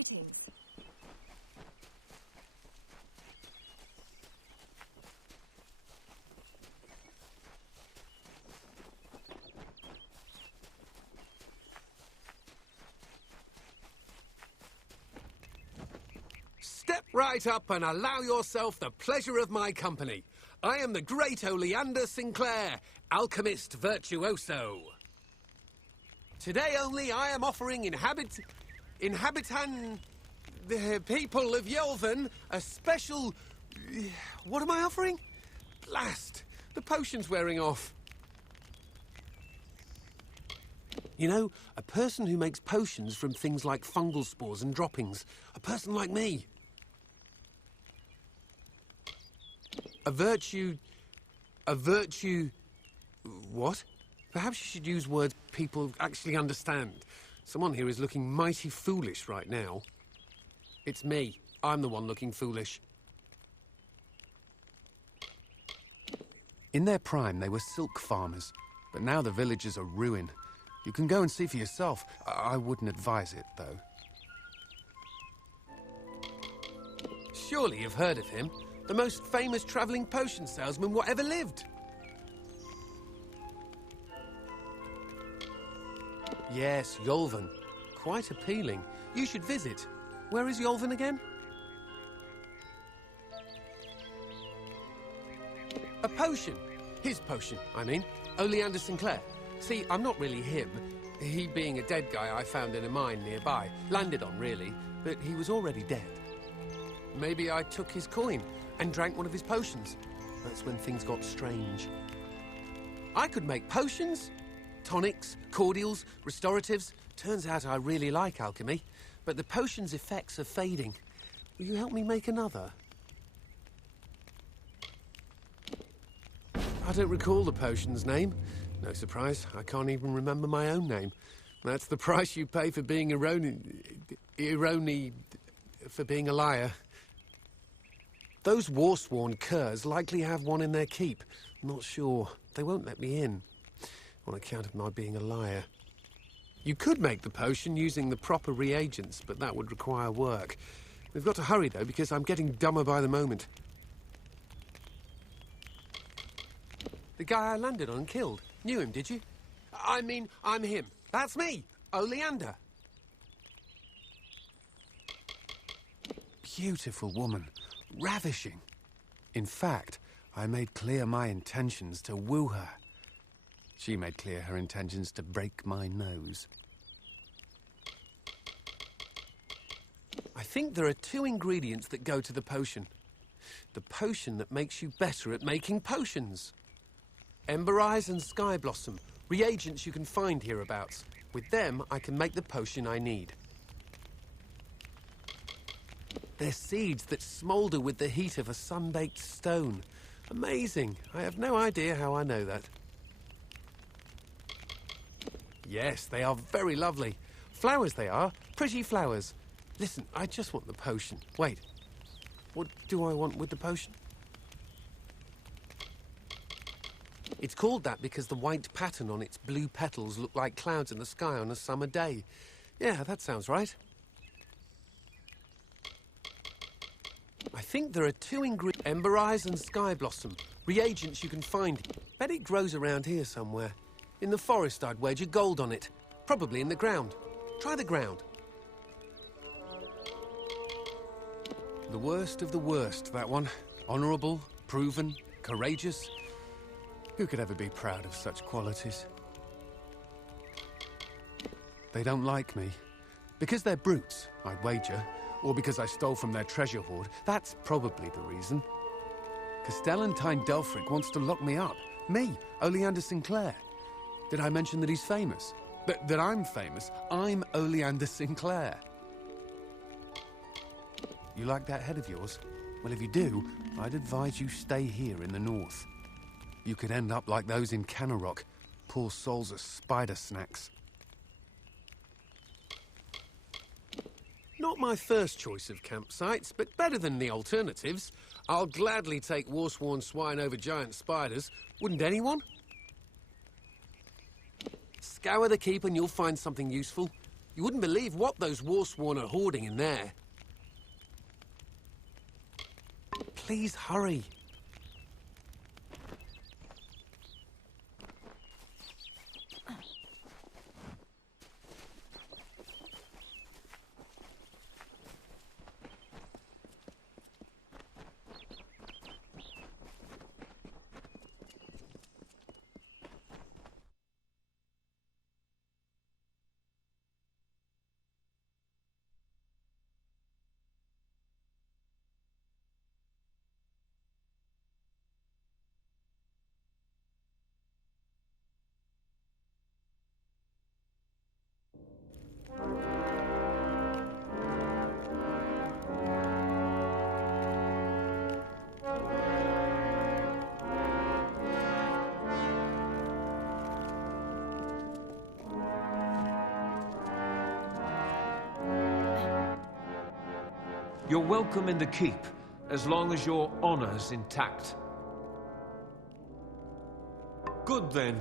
Greetings. Step right up and allow yourself the pleasure of my company. I am the great Oleander Sinclair, alchemist virtuoso. Today only I am offering the people of Yolvan a special... What am I offering? Blast! The potion's wearing off. You know, a person who makes potions from things like fungal spores and droppings. A person like me. A virtue... What? Perhaps you should use words people actually understand. Someone here is looking mighty foolish right now. It's me. I'm the one looking foolish. In their prime, they were silk farmers, but now the villages are ruin. You can go and see for yourself. I wouldn't advise it, though. Surely you've heard of him. The most famous traveling potion salesman whatever lived. Yes, Yolvan. Quite appealing. You should visit. Where is Yolvan again? A potion. His potion, I mean. Oleander Sinclair. See, I'm not really him. He being a dead guy I found in a mine nearby. Landed on, really. But he was already dead. Maybe I took his coin and drank one of his potions. That's when things got strange. I could make potions, tonics, cordials, restoratives. Turns out I really like alchemy, but the potion's effects are fading. Will you help me make another? I don't recall the potion's name. No surprise, I can't even remember my own name. That's the price you pay for being for being a liar. Those war-sworn curs likely have one in their keep. Not sure. They won't let me in, on account of my being a liar. You could make the potion using the proper reagents, but that would require work. We've got to hurry, though, because I'm getting dumber by the moment. The guy I landed on and killed. Knew him, did you? I mean, I'm him. That's me, Oleander. Beautiful woman. Ravishing. In fact, I made clear my intentions to woo her. She made clear her intentions to break my nose. I think there are two ingredients that go to the potion. The potion that makes you better at making potions. Ember Eyes and Sky Blossom, reagents you can find hereabouts. With them, I can make the potion I need. They're seeds that smoulder with the heat of a sun-baked stone. Amazing. I have no idea how I know that. Yes, they are very lovely. Flowers they are. Pretty flowers. Listen, I just want the potion. Wait. What do I want with the potion? It's called that because the white pattern on its blue petals look like clouds in the sky on a summer day. Yeah, that sounds right. I think there are two ingredients. Ember Eyes and Sky Blossom. Reagents you can find. Bet it grows around here somewhere. In the forest, I'd wager gold on it. Probably in the ground. Try the ground. The worst of the worst, that one. Honourable, proven, courageous. Who could ever be proud of such qualities? They don't like me. Because they're brutes, I'd wager. Or because I stole from their treasure hoard. That's probably the reason. Castellantine Delphric wants to lock me up. Me, Oleander Sinclair. Did I mention that he's famous? That I'm famous? I'm Oleander Sinclair. You like that head of yours? Well, if you do, I'd advise you stay here in the north. You could end up like those in Canarok. Poor souls are spider snacks. Not my first choice of campsites, but better than the alternatives. I'll gladly take war-sworn swine over giant spiders. Wouldn't anyone? Scour the keep and you'll find something useful. You wouldn't believe what those Warsworn are hoarding in there. Please hurry. You're welcome in the keep, as long as your honor's intact. Good then.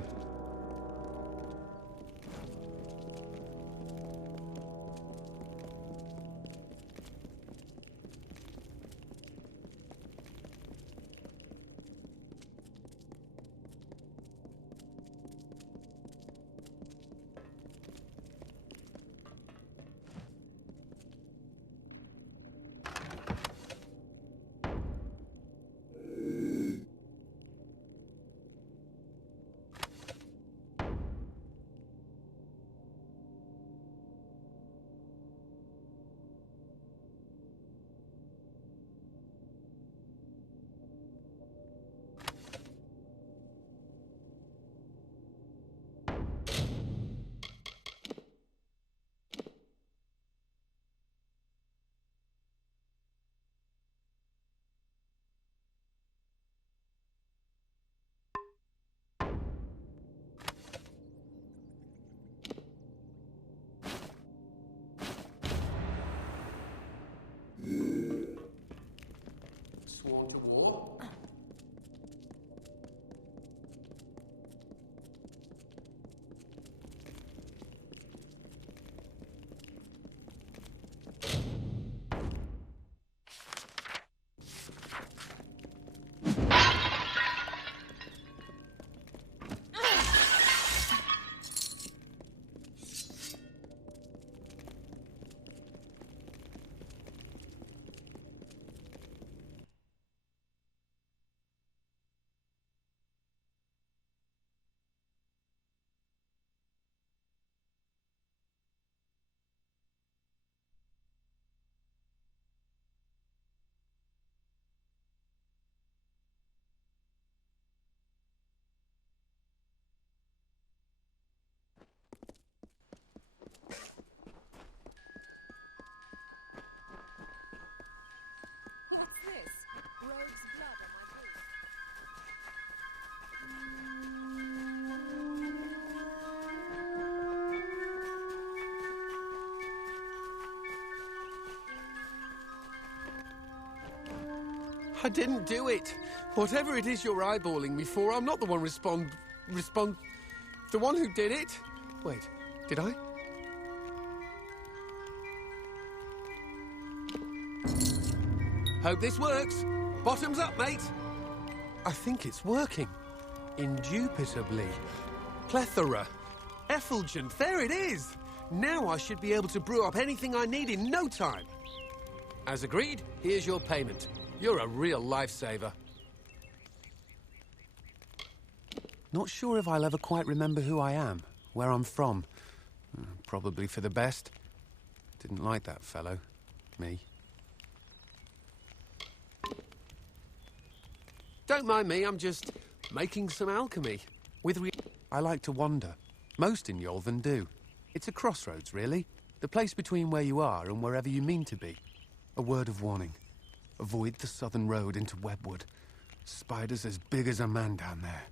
Sworn to war? What's this? Rogue's blood on my boot. I didn't do it. Whatever it is you're eyeballing me for, I'm not the one the one who did it? Wait, did I? Hope this works. Bottoms up, mate. I think it's working. Indubitably. Plethora. Effulgent. There it is. Now I should be able to brew up anything I need in no time. As agreed, here's your payment. You're a real lifesaver. Not sure if I'll ever quite remember who I am, where I'm from. Probably for the best. Didn't like that fellow. Me. Don't mind me, I'm just making some alchemy. I like to wander. Most in Yolven do. It's a crossroads, really. The place between where you are and wherever you mean to be. A word of warning. Avoid the southern road into Webwood. Spiders as big as a man down there.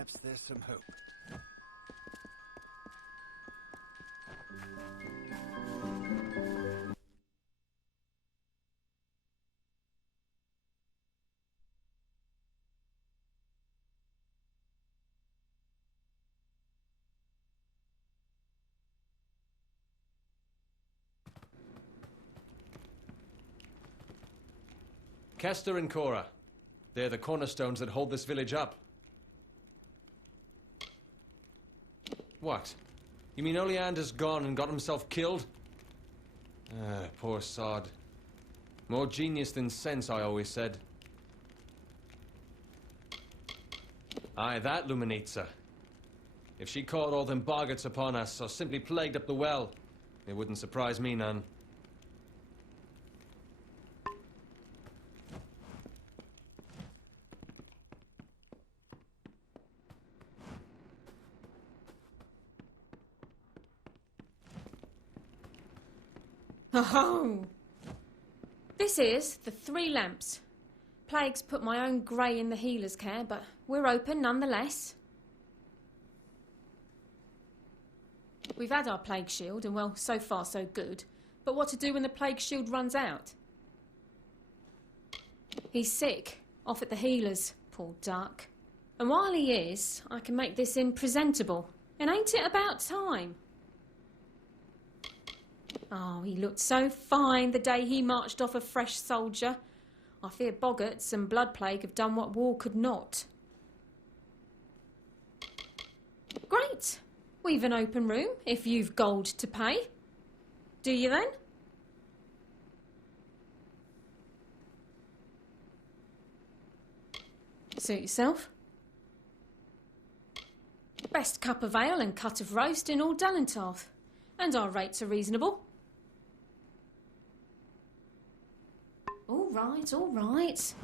Perhaps there's some hope. Kester and Cora. They're the cornerstones that hold this village up. What? You mean Oleander's gone and got himself killed? Ah, poor sod. More genius than sense, I always said. Aye, that Luminitza. If she caught all them boggarts upon us, or simply plagued up the well, it wouldn't surprise me none. Oh! This is the 3 lamps. Plague's put my own grey in the healer's care, but we're open nonetheless. We've had our plague shield, and well, so far so good. But what to do when the plague shield runs out? He's sick, off at the healer's, poor duck. And while he is, I can make this inn presentable. And ain't it about time? Oh, he looked so fine the day he marched off a fresh soldier. I fear boggarts and blood plague have done what war could not. Great! We've an open room, if you've gold to pay. Do you then? Suit yourself. Best cup of ale and cut of roast in all Dallentarth. And our rates are reasonable. All right, all right.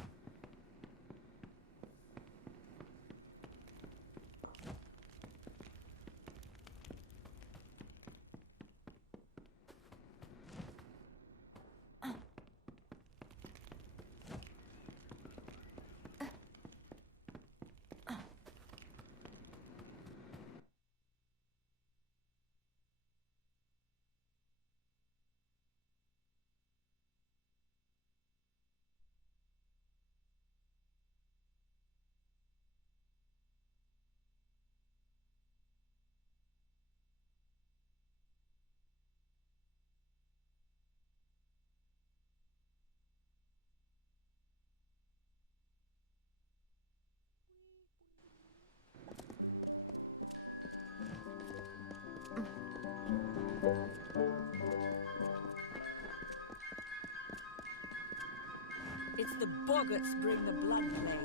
It's the boggarts bring the blood plague.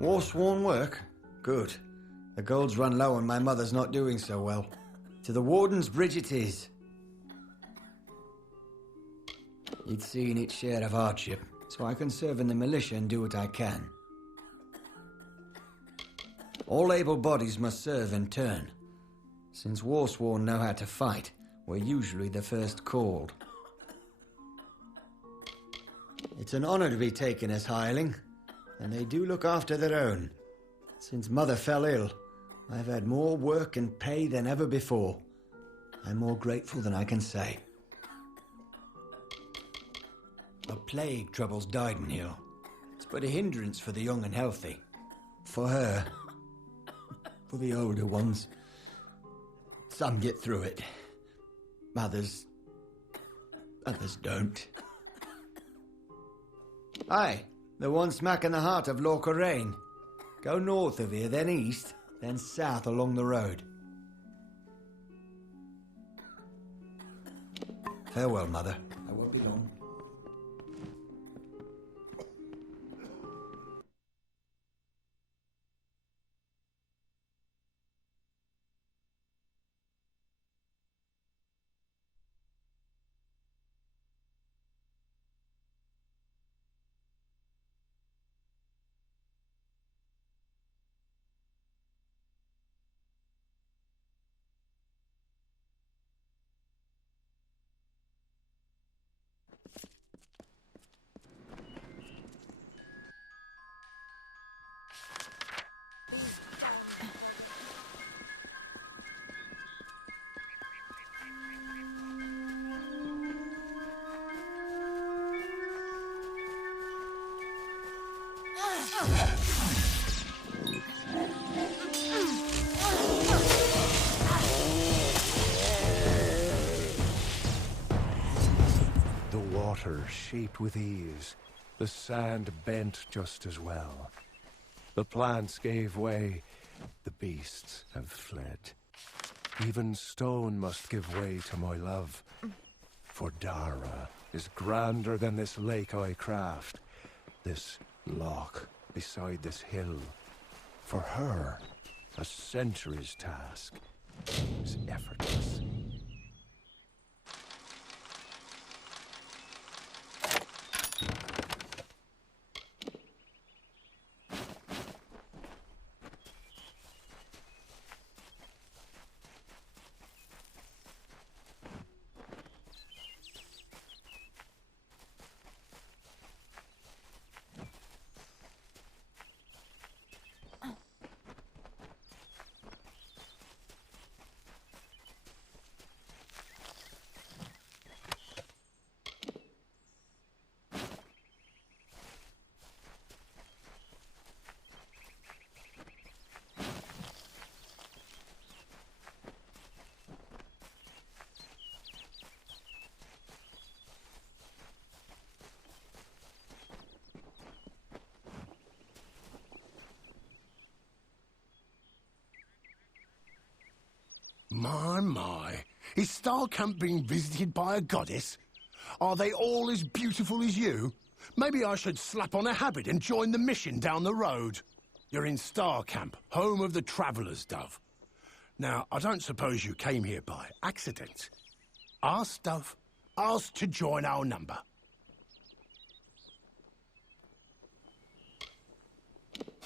War-sworn work? Good. The gold's run low and my mother's not doing so well. To the Warden's bridge it is. You'd seen its share of hardship, so I can serve in the militia and do what I can. All able bodies must serve in turn. Since war-sworn know how to fight, we're usually the first called. It's an honor to be taken as hireling, and they do look after their own. Since Mother fell ill, I've had more work and pay than ever before. I'm more grateful than I can say. The plague troubles Didenhill. It's but a hindrance for the young and healthy. For her. For the older ones. Some get through it. Others don't. Aye, the one smack in the heart of Loch Rain. Go north of here, then east, then south along the road. Farewell, Mother. I won't be long. The water shaped with ease. The sand bent just as well. The plants gave way. The beasts have fled. Even stone must give way to my love. For Dara is grander than this lake I craft. This loch beside this hill. For her, a century's task is effortless. My. Is Starcamp being visited by a goddess? Are they all as beautiful as you? Maybe I should slap on a habit and join the mission down the road. You're in Starcamp, home of the Traveller's Dove. Now, I don't suppose you came here by accident. Ask, Dove. Ask to join our number.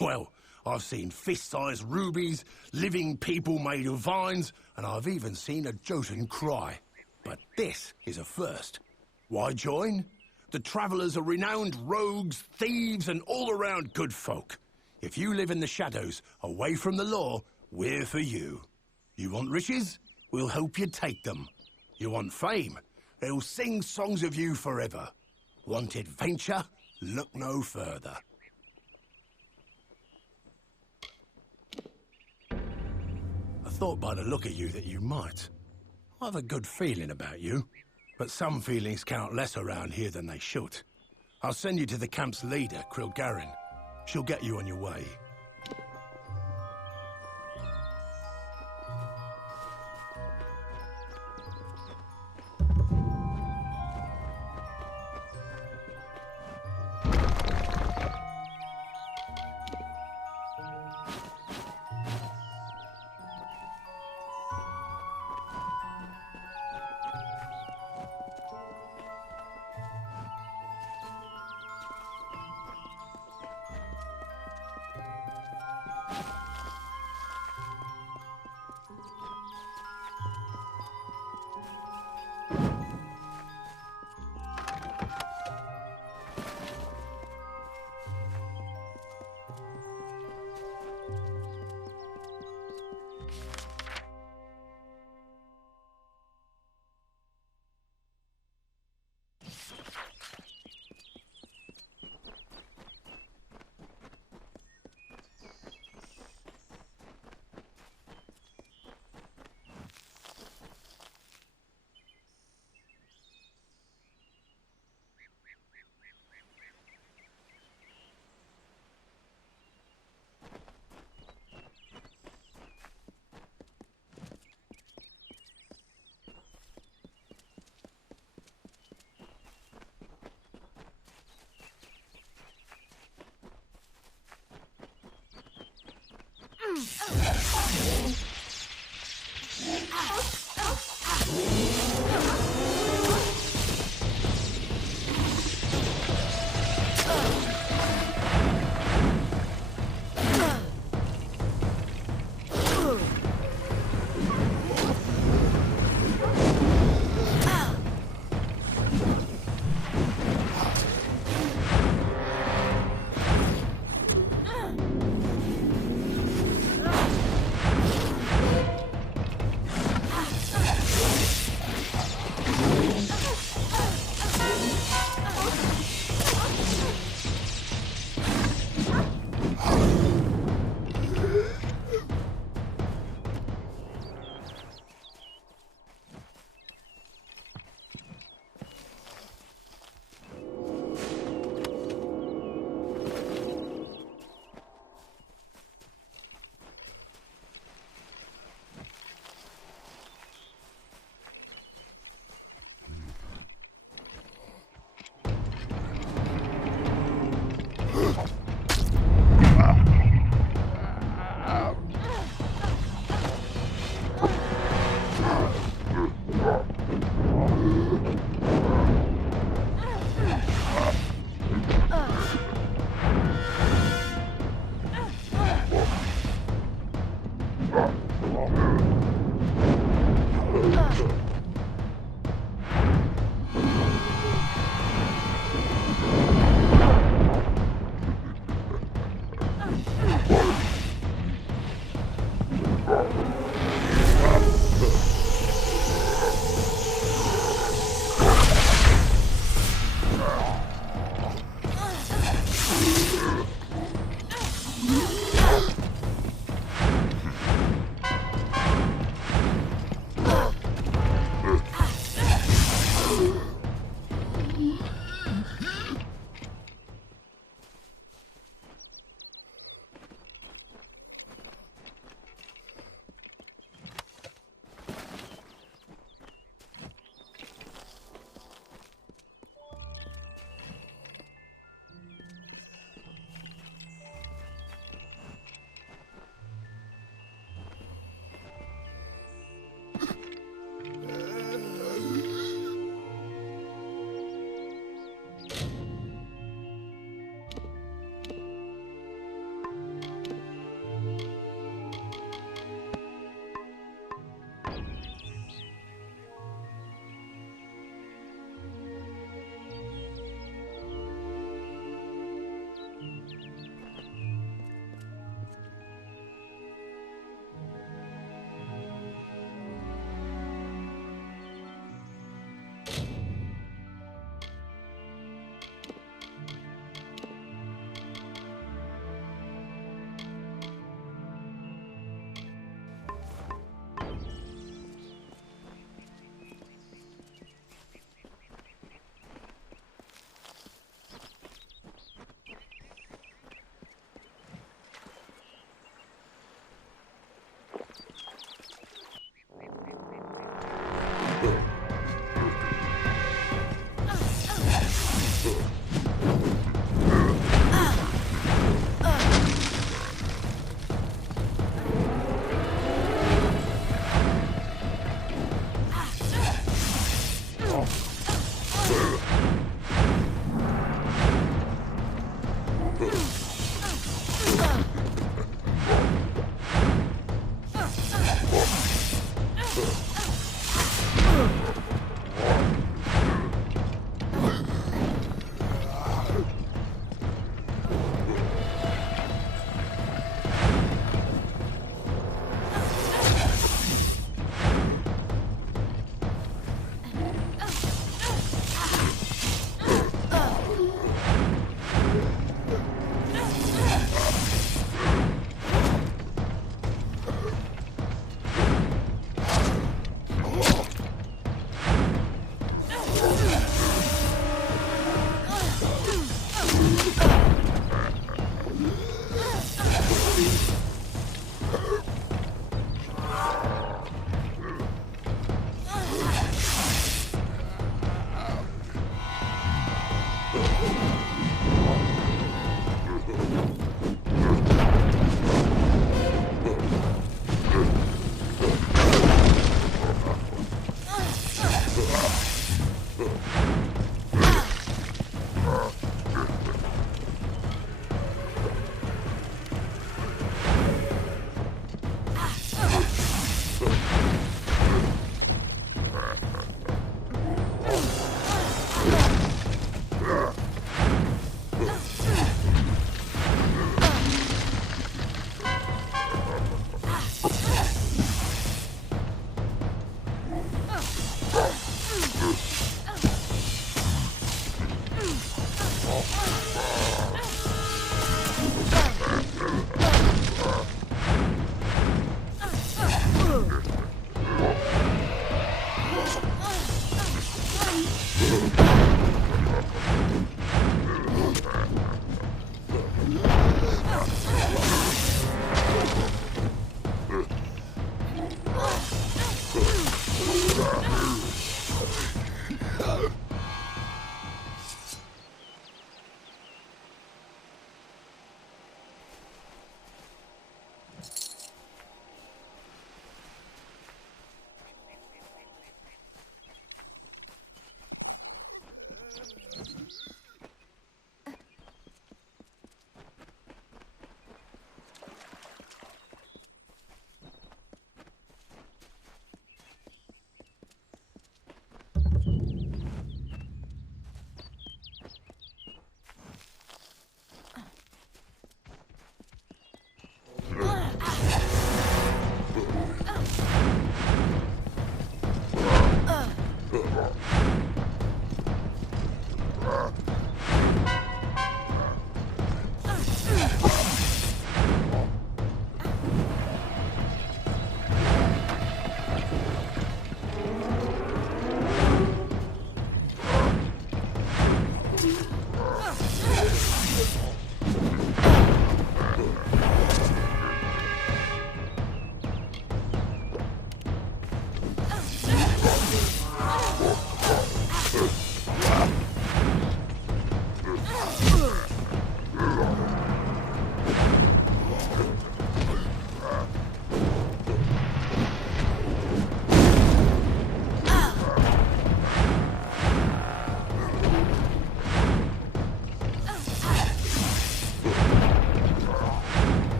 Well, I've seen fist-sized rubies, living people made of vines, and I've even seen a Jotun cry. But this is a first. Why join? The Travellers are renowned rogues, thieves, and all-around good folk. If you live in the shadows, away from the law, we're for you. You want riches? We'll help you take them. You want fame? They'll sing songs of you forever. Want adventure? Look no further. I thought by the look of you that you might. I have a good feeling about you, but some feelings count less around here than they should. I'll send you to the camp's leader, Krilgarin. She'll get you on your way.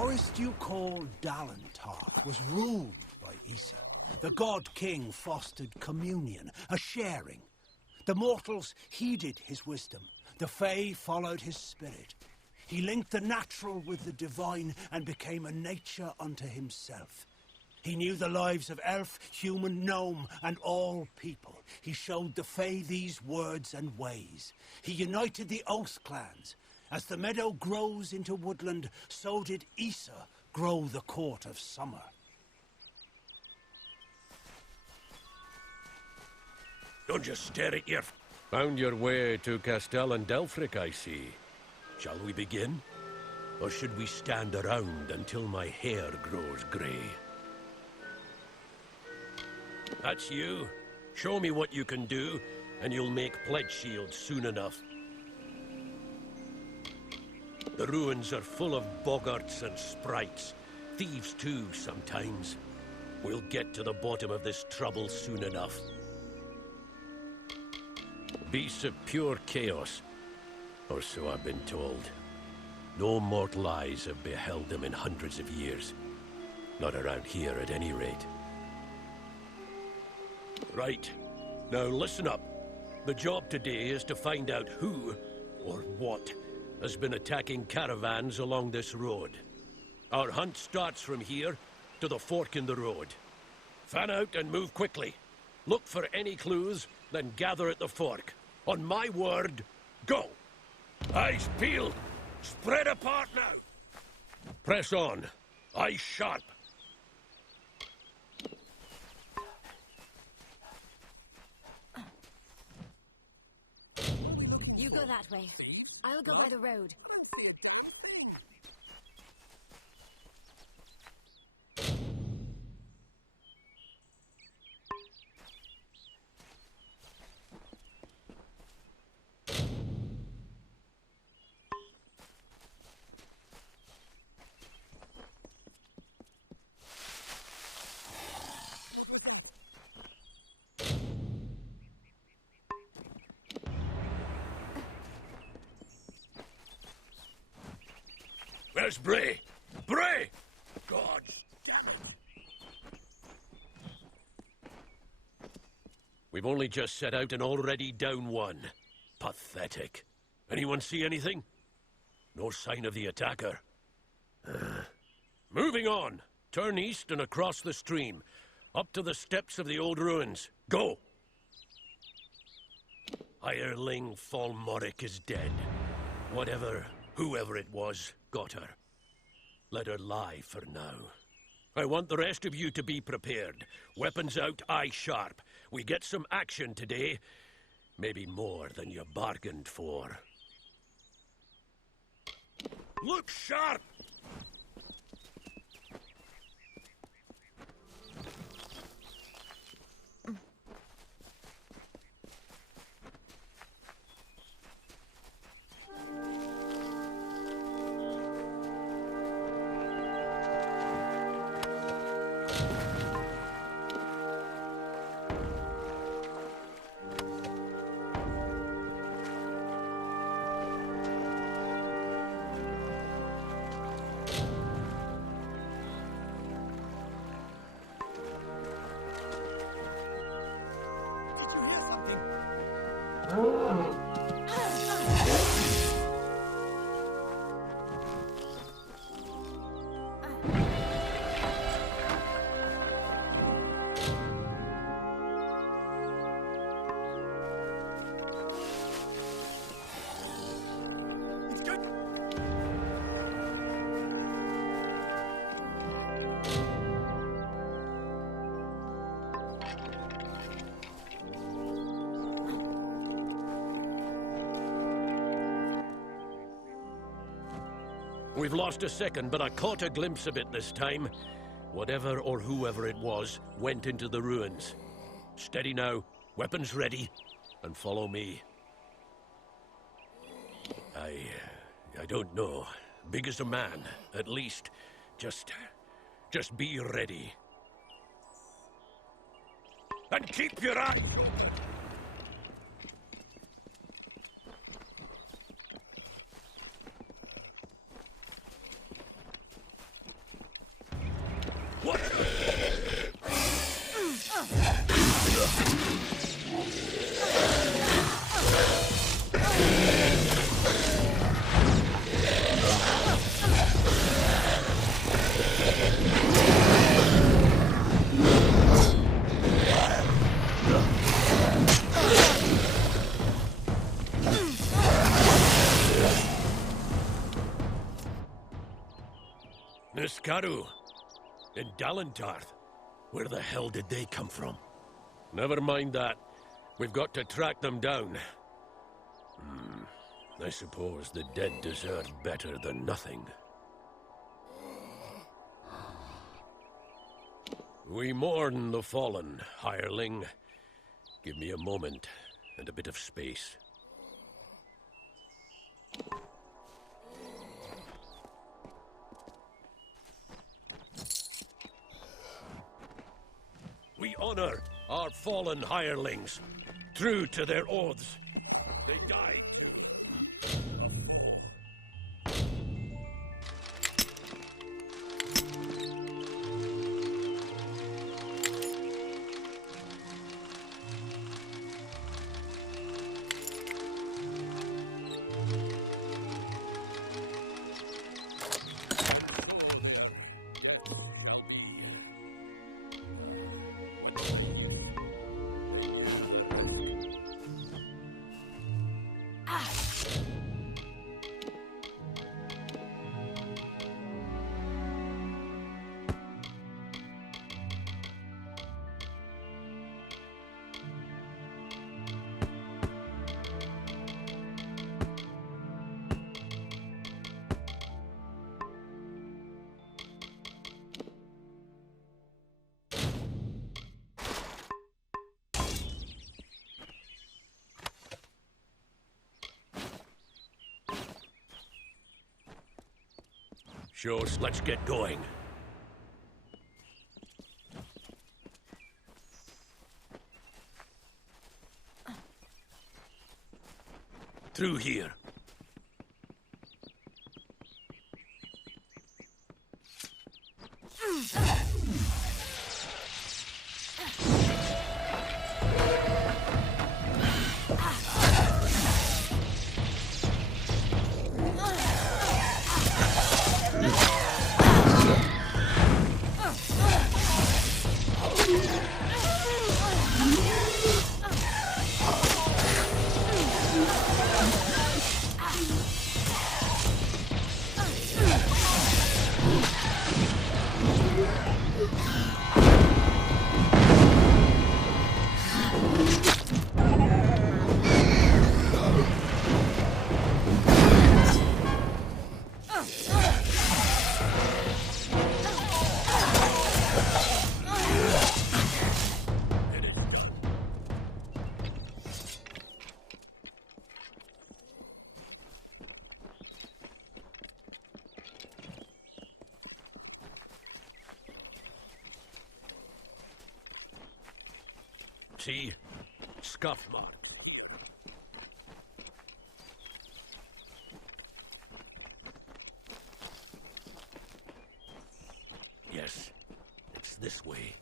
forest you call Dalantarth was ruled by Issa. The god king fostered communion, a sharing. The mortals heeded his wisdom. The Fae followed his spirit. He linked the natural with the divine and became a nature unto himself. He knew the lives of elf, human, gnome, and all people. He showed the Fae these words and ways. He united the Oath clans. As the meadow grows into woodland, so did Issa grow the court of summer. Don't just stare at your... Found your way to Castell and Delfric, I see. Shall we begin? Or should we stand around until my hair grows grey? That's you. Show me what you can do, and you'll make pledge shields soon enough. The ruins are full of boggarts and sprites. Thieves too, sometimes. We'll get to the bottom of this trouble soon enough. Beasts of pure chaos, or so I've been told. No mortal eyes have beheld them in hundreds of years. Not around here, at any rate. Right. Now listen up. The job today is to find out who, or what, has been attacking caravans along this road. Our hunt starts from here to the fork in the road. Fan out and move quickly. Look for any clues, then gather at the fork. On my word, go! Eyes peeled! Spread apart now! Press on. Eyes sharp. You go that way. I'll go by the road. Where's Bray? Bray! God damn it! We've only just set out and already down one. Pathetic. Anyone see anything? No sign of the attacker. Moving on. Turn east and across the stream. Up to the steps of the old ruins. Go! Hireling Falmoric is dead. Whoever it was, got her. Let her lie for now. I want the rest of you to be prepared. Weapons out, eye sharp. We get some action today. Maybe more than you bargained for. Look sharp! We've lost a second, but I caught a glimpse of it this time. Whatever or whoever it was went into the ruins. Steady now, weapons ready, and follow me. I don't know. Big as a man, at least. Just be ready. And keep your eye... Niskaru. In Dalentarth. Where the hell did they come from? Never mind that. We've got to track them down. I suppose the dead deserve better than nothing. We mourn the fallen, hireling. Give me a moment and a bit of space. We honor our fallen hirelings, true to their oaths. They died to... Sure, let's get going. Through here. See? Scuff mark. Yes, it's this way.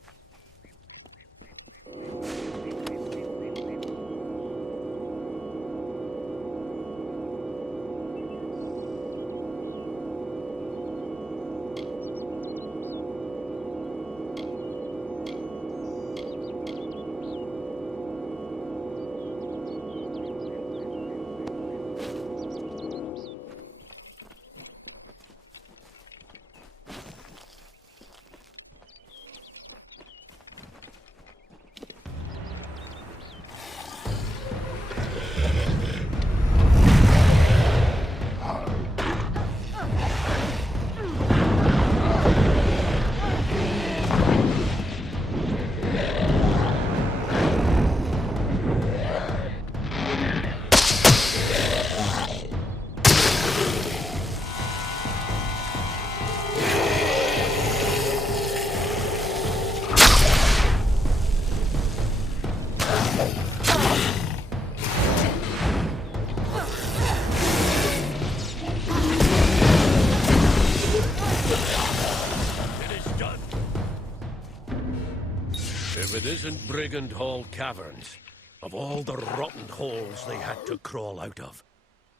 If it isn't Brigand Hall Caverns, of all the rotten holes they had to crawl out of.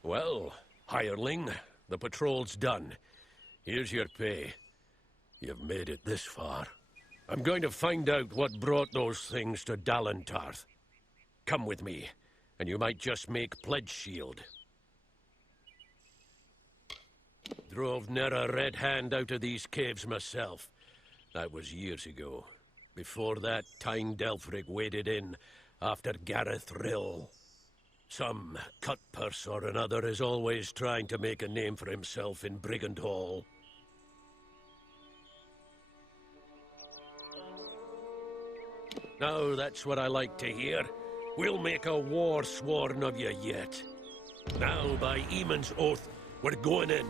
Well, hireling, the patrol's done. Here's your pay. You've made it this far. I'm going to find out what brought those things to Dalentarth. Come with me, and you might just make pledge shield. Drove near a red hand out of these caves myself. That was years ago. Before that, Tyne Delphric waded in after Gareth Rill. Some cutpurse or another is always trying to make a name for himself in Brigand Hall. Now that's what I like to hear. We'll make a war sworn of you yet. Now, by Eamon's oath, we're going in.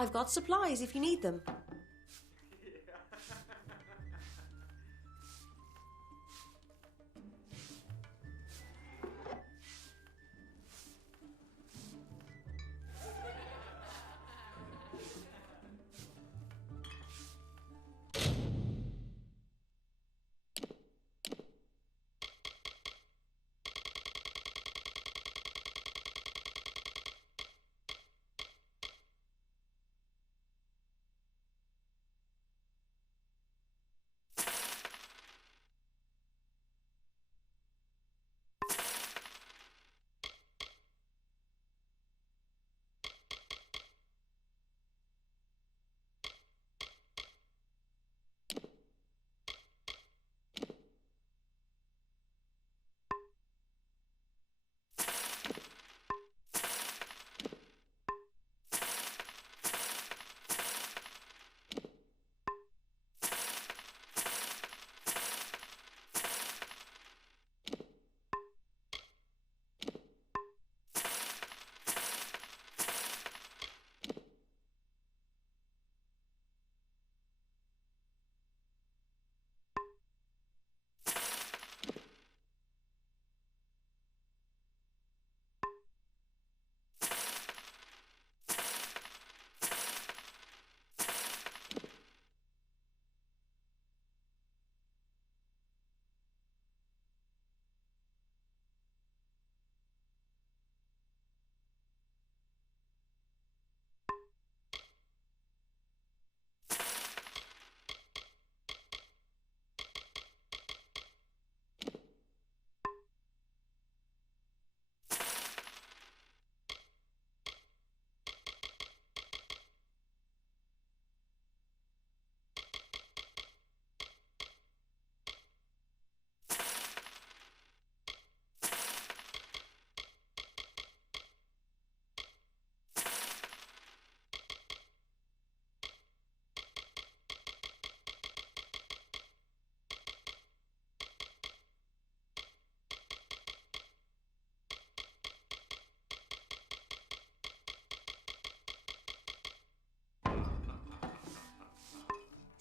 I've got supplies if you need them.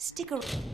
Stick around.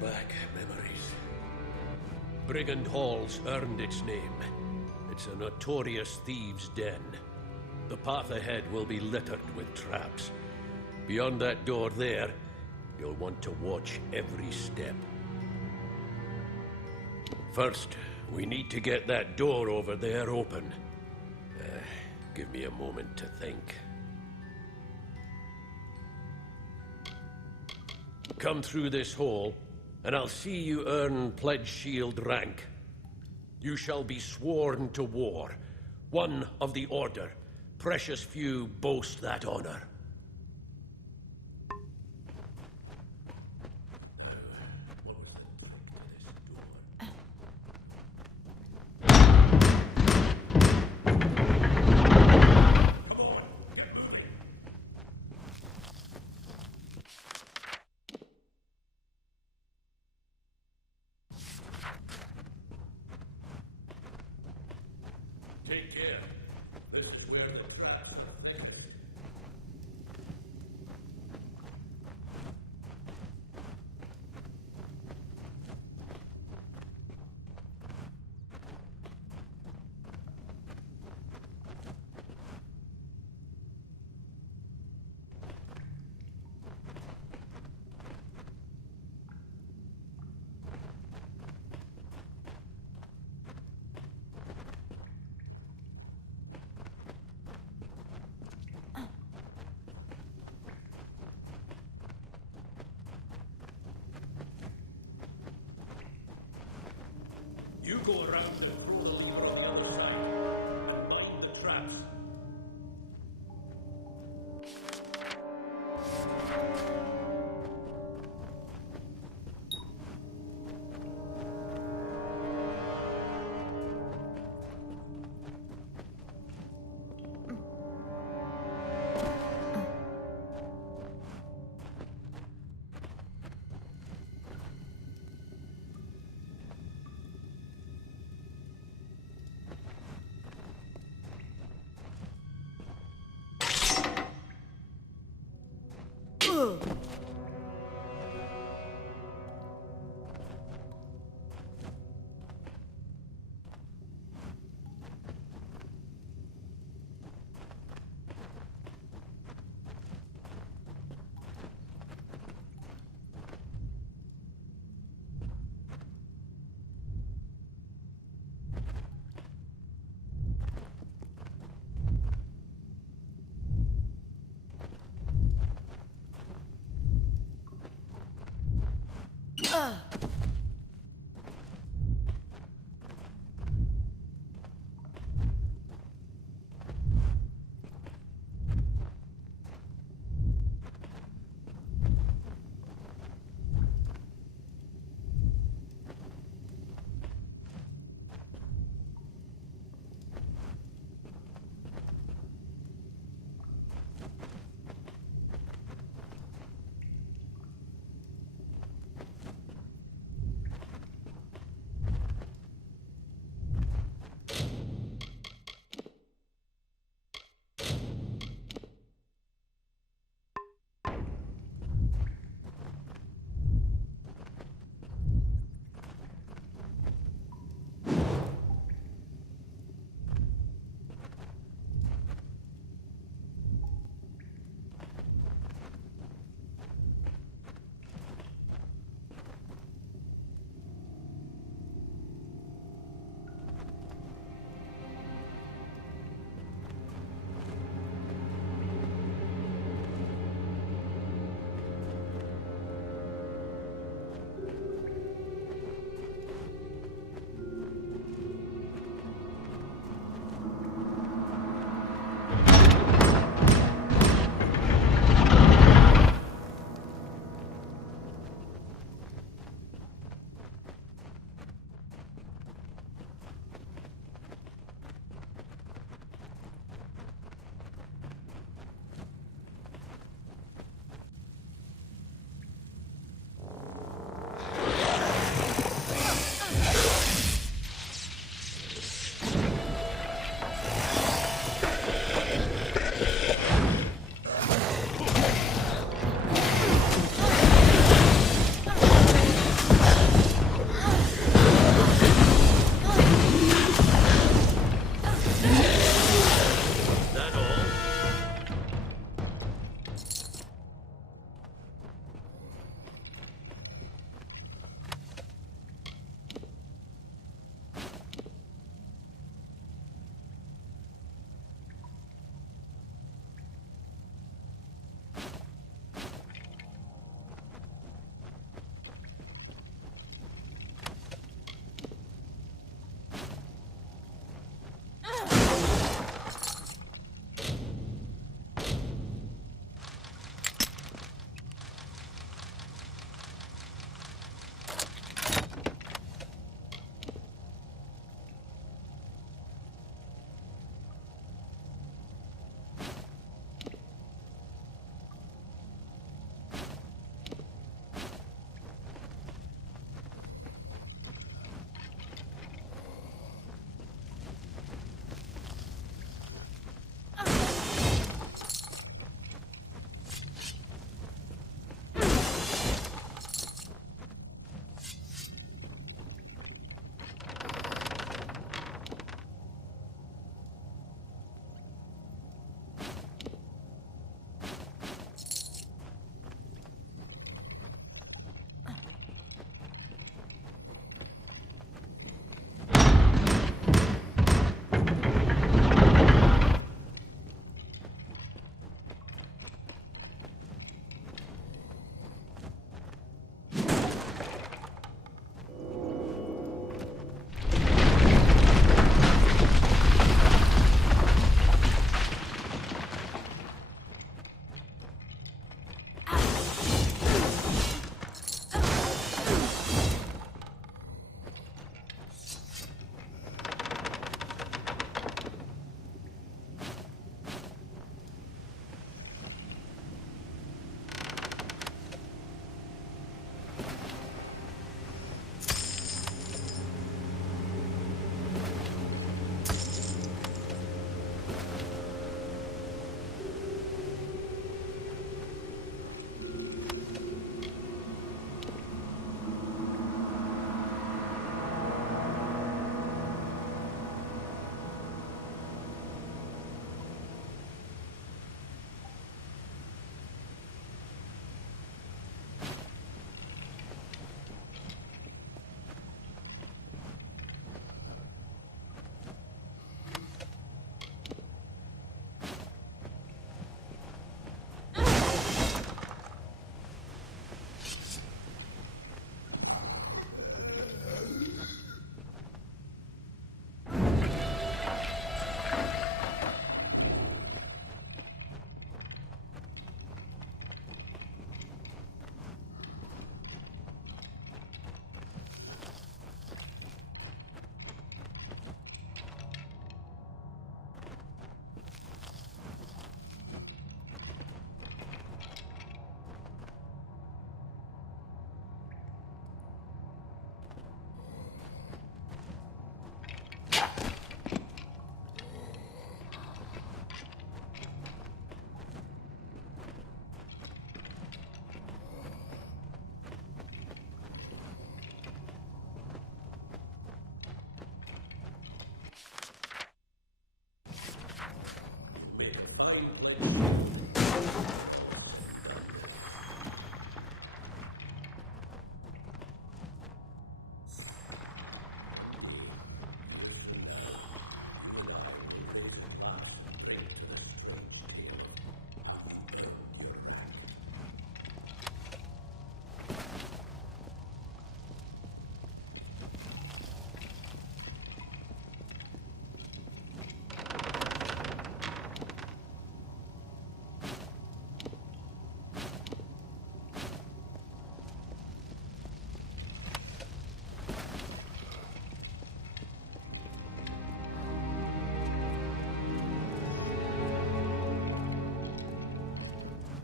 Back memories. Brigand Hall's earned its name. It's a notorious thieves' den. The path ahead will be littered with traps. Beyond that door there, you'll want to watch every step. First, we need to get that door over there open. Give me a moment to think. Come through this hole, and I'll see you earn Pledge Shield rank. You shall be sworn to war, one of the Order. Precious few boast that honor. Take care. This is where the traps are planted. You go around the cruel on the other side and mind the traps.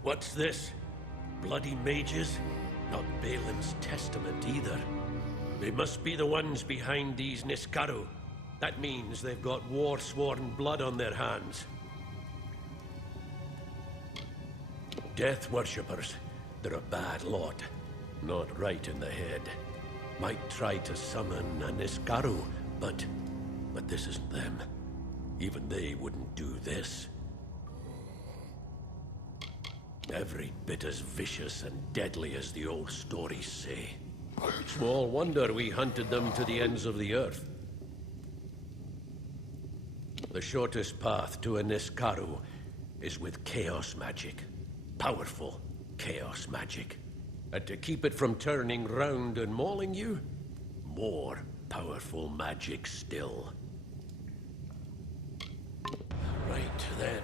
What's this? Bloody mages? Not Baalim's testament either. They must be the ones behind these Niskaru. That means they've got war-sworn blood on their hands. Death worshippers. They're a bad lot. Not right in the head. Might try to summon a Niskaru, but this isn't them. Even they wouldn't do this. Every bit as vicious and deadly as the old stories say. Small wonder we hunted them to the ends of the earth. The shortest path to a Niskaru is with chaos magic. Powerful chaos magic. And to keep it from turning round and mauling you, more powerful magic still. Right then.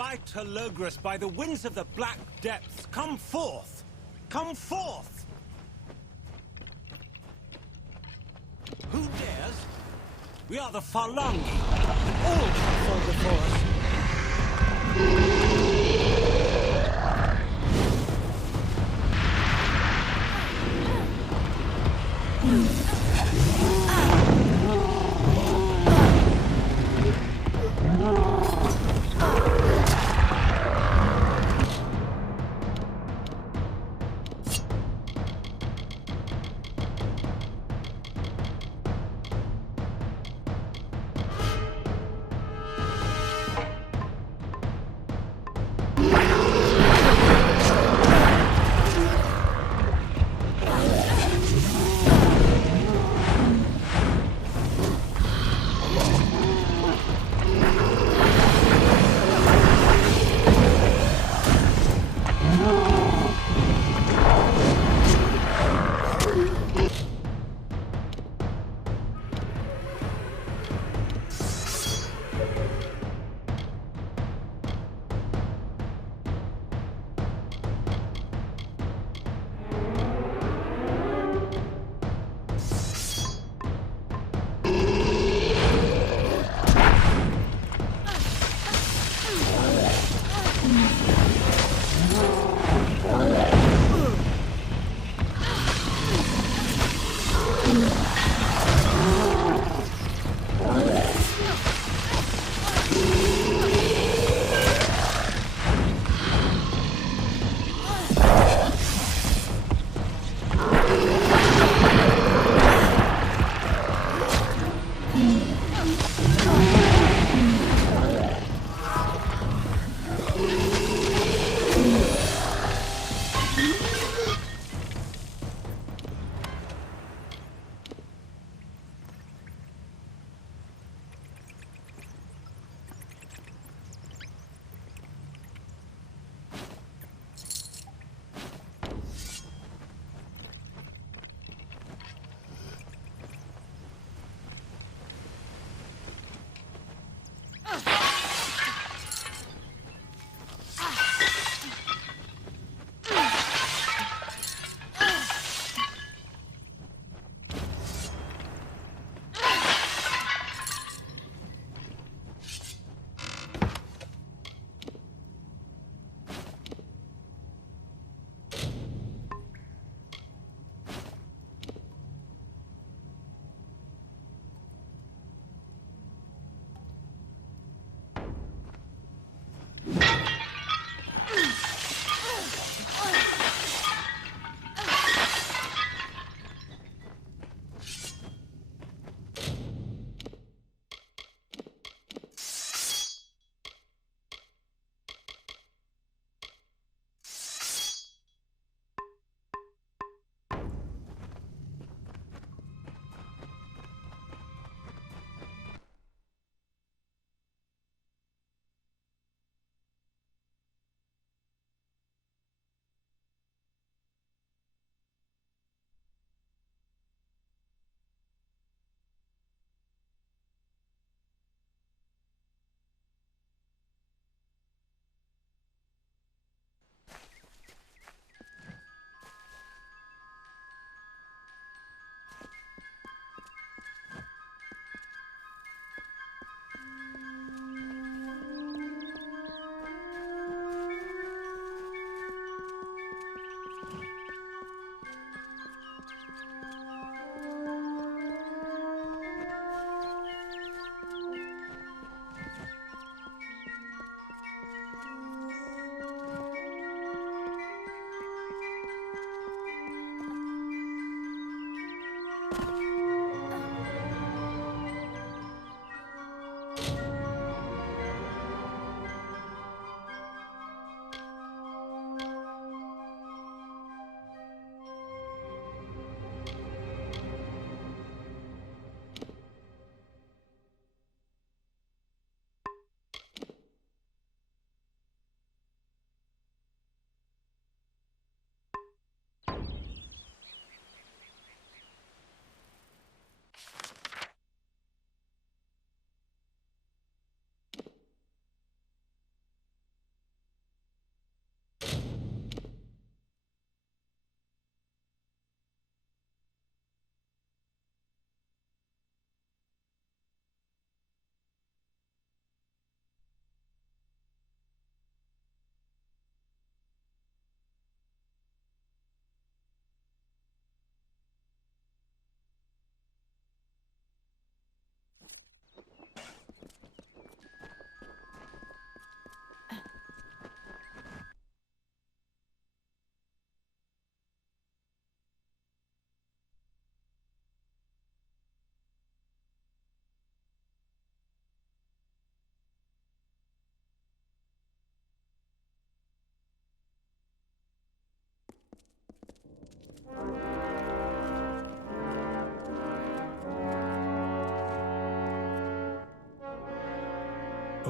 By Telugris, by the winds of the black depths, come forth! Come forth! Who dares? We are the Falangi. All shall fall before us.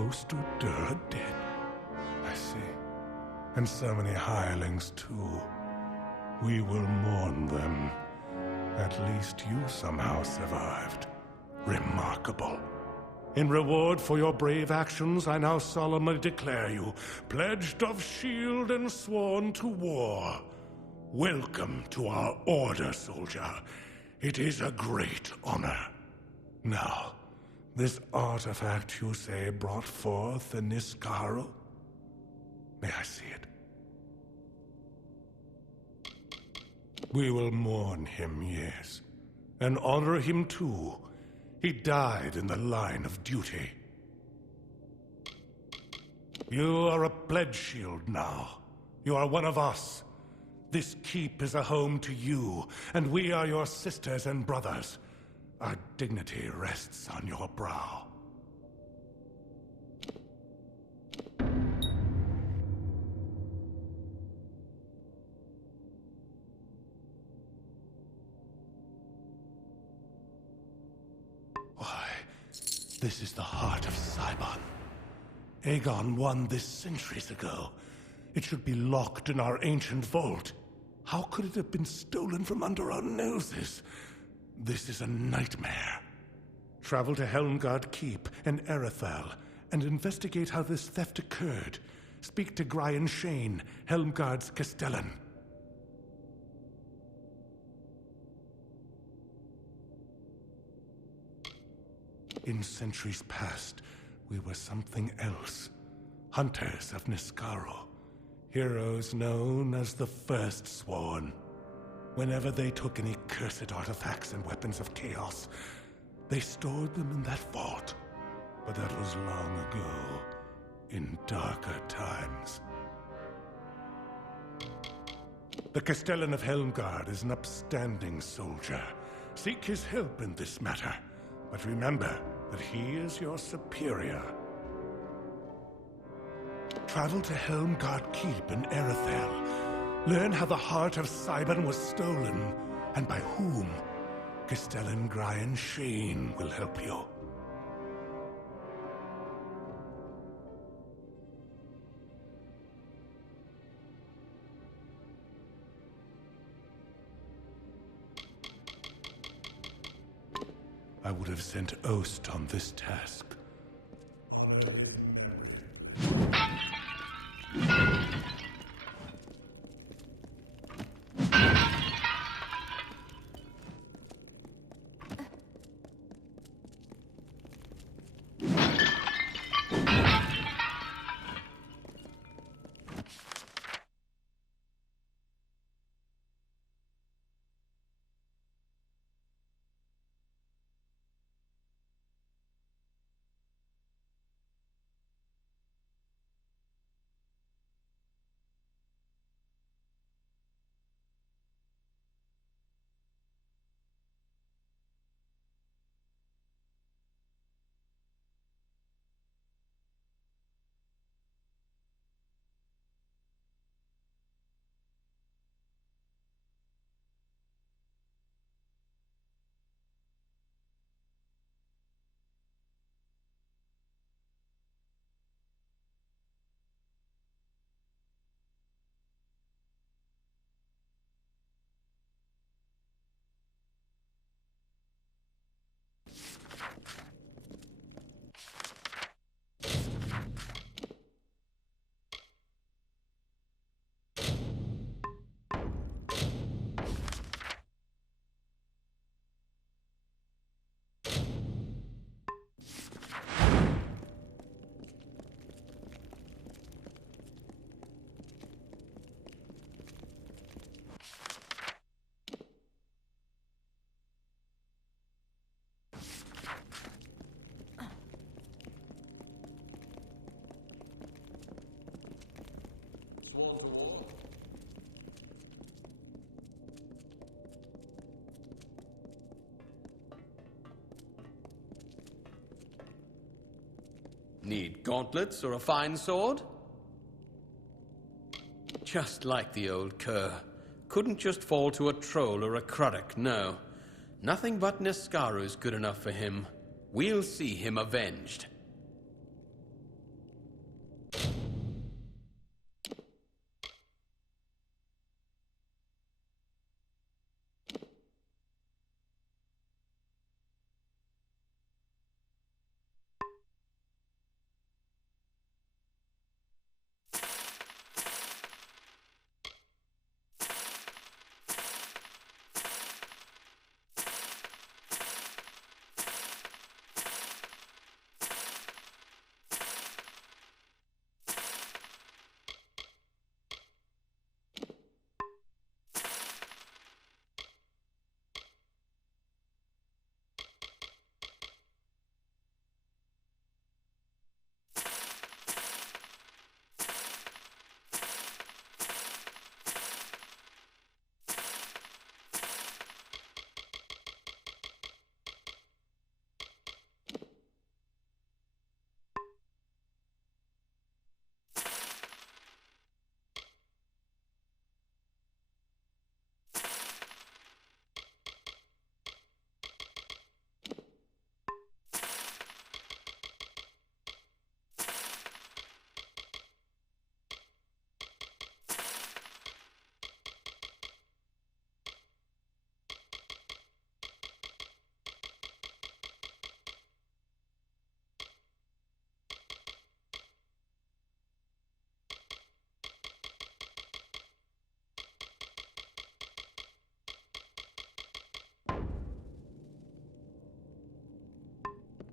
Ostudur are dead. I see. And so many hirelings, too. We will mourn them. At least you somehow survived. Remarkable. In reward for your brave actions, I now solemnly declare you pledged of shield and sworn to war. Welcome to our order, soldier. It is a great honor. Now, this artifact you say brought forth the Niskaru? May I see it? We will mourn him, yes. And honor him too. He died in the line of duty. You are a pledge shield now. You are one of us. This keep is a home to you, and we are your sisters and brothers. Our dignity rests on your brow. Why, this is the heart of Cybon. Aegon won this centuries ago. It should be locked in our ancient vault. How could it have been stolen from under our noses? This is a nightmare. Travel to Helmgard Keep and Erethal and investigate how this theft occurred. Speak to Grian Shane, Helmgard's Castellan. In centuries past, we were something else. Hunters of Niskaru. Heroes known as the First Sworn. Whenever they took any cursed artifacts and weapons of chaos, they stored them in that vault. But that was long ago, in darker times. The Castellan of Helmgard is an upstanding soldier. Seek his help in this matter, but remember that he is your superior. Travel to Helmgard Keep in Erethal. Learn how the heart of Cybon was stolen, and by whom. Castellan Grian Shane will help you. I would have sent Ost on this task. Honor his memory. Need gauntlets or a fine sword? Just like the old cur. Couldn't just fall to a troll or a Kruddock, no. Nothing but Niskaru's good enough for him. We'll see him avenged.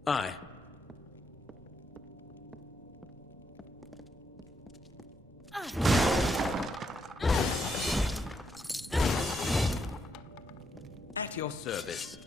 Aye. At your service.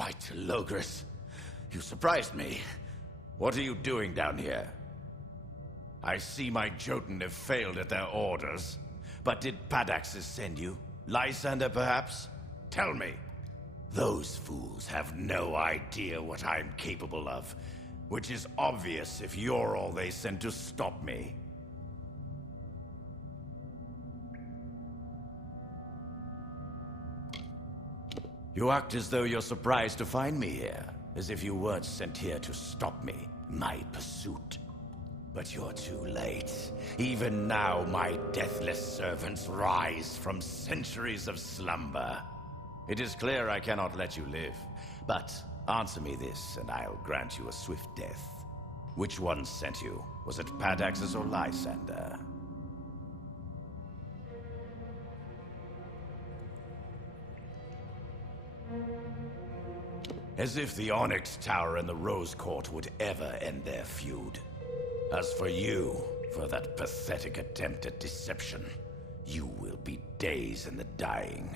By Telogris, you surprised me. What are you doing down here? I see my Jotun have failed at their orders. But did Padaxes send you? Lysander, perhaps? Tell me. Those fools have no idea what I'm capable of, which is obvious if you're all they sent to stop me. You act as though you're surprised to find me here, as if you weren't sent here to stop me, my pursuit. But you're too late. Even now, my deathless servants rise from centuries of slumber. It is clear I cannot let you live, but answer me this, and I'll grant you a swift death. Which one sent you? Was it Padaxes or Lysander? As if the Onyx Tower and the Rose Court would ever end their feud. As for you, for that pathetic attempt at deception, you will be days in the dying.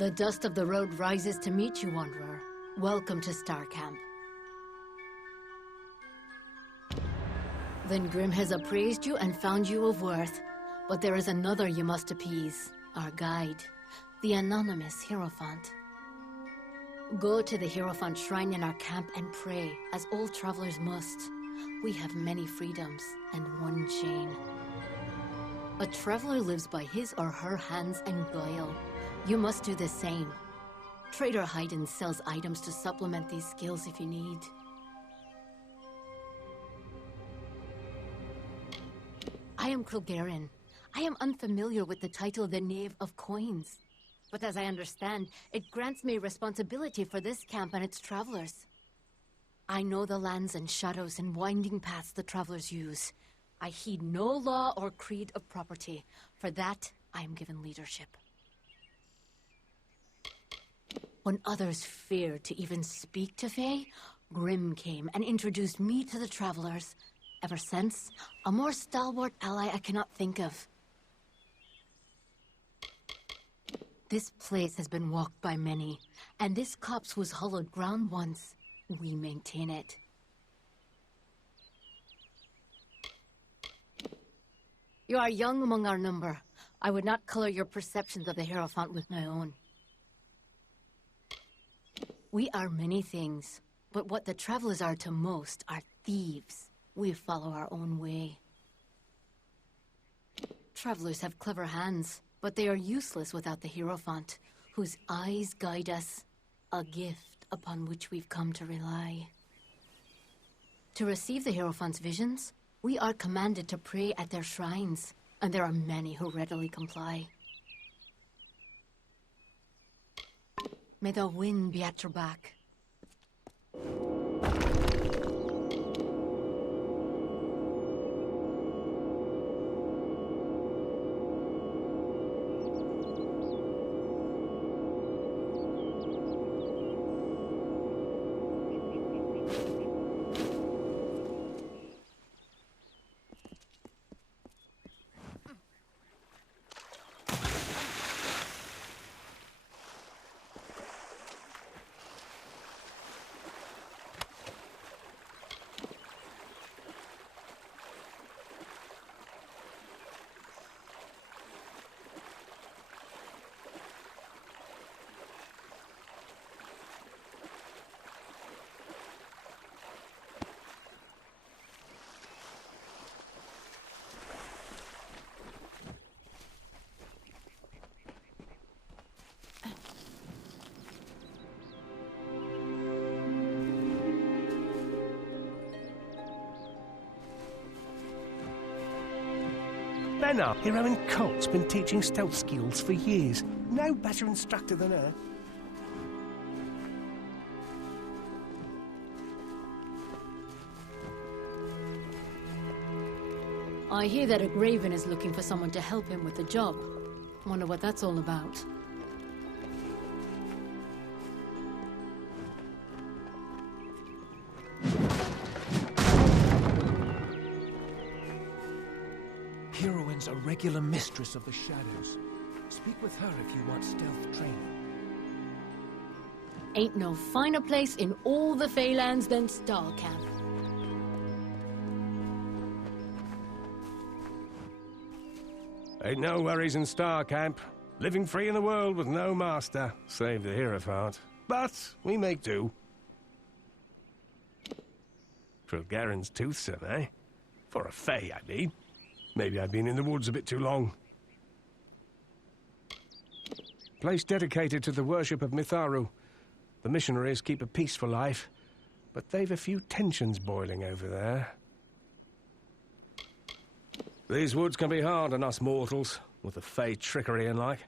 The dust of the road rises to meet you, Wanderer. Welcome to Star Camp. Then Grim has appraised you and found you of worth. But there is another you must appease. Our guide. The anonymous Hierophant. Go to the Hierophant shrine in our camp and pray, as all travelers must. We have many freedoms and one chain. A traveler lives by his or her hands and guile. You must do the same. Trader Haydn sells items to supplement these skills if you need. I am Kilgaren. I am unfamiliar with the title the Knave of Coins. But as I understand, it grants me responsibility for this camp and its travelers. I know the lands and shadows and winding paths the travelers use. I heed no law or creed of property. For that, I am given leadership. When others feared to even speak to Fae, Grim came and introduced me to the travelers. Ever since, a more stalwart ally I cannot think of. This place has been walked by many, and this copse was hollowed ground once. We maintain it. You are young among our number. I would not color your perceptions of the Hierophant with my own. We are many things, but what the travelers are to most are thieves. We follow our own way. Travelers have clever hands, but they are useless without the Hierophant, whose eyes guide us, a gift upon which we've come to rely. To receive the Hierophant's visions, we are commanded to pray at their shrines, and there are many who readily comply. May the wind be at your back. Benna, hero in cult's been teaching stealth skills for years. No better instructor than her. I hear that a Graven is looking for someone to help him with the job. Wonder what that's all about. Heroine's a regular mistress of the shadows. Speak with her if you want stealth training. Ain't no finer place in all the Feylands than Star Camp. Ain't no worries in Star Camp. Living free in the world with no master, save the Hierophant. But we make do. Kilgaren's toothsome, eh? For a Fey, I mean. Maybe I've been in the woods a bit too long. Place dedicated to the worship of Mitharu. The missionaries keep a peaceful life, but they've a few tensions boiling over there. These woods can be hard on us mortals, with the Fey trickery and like.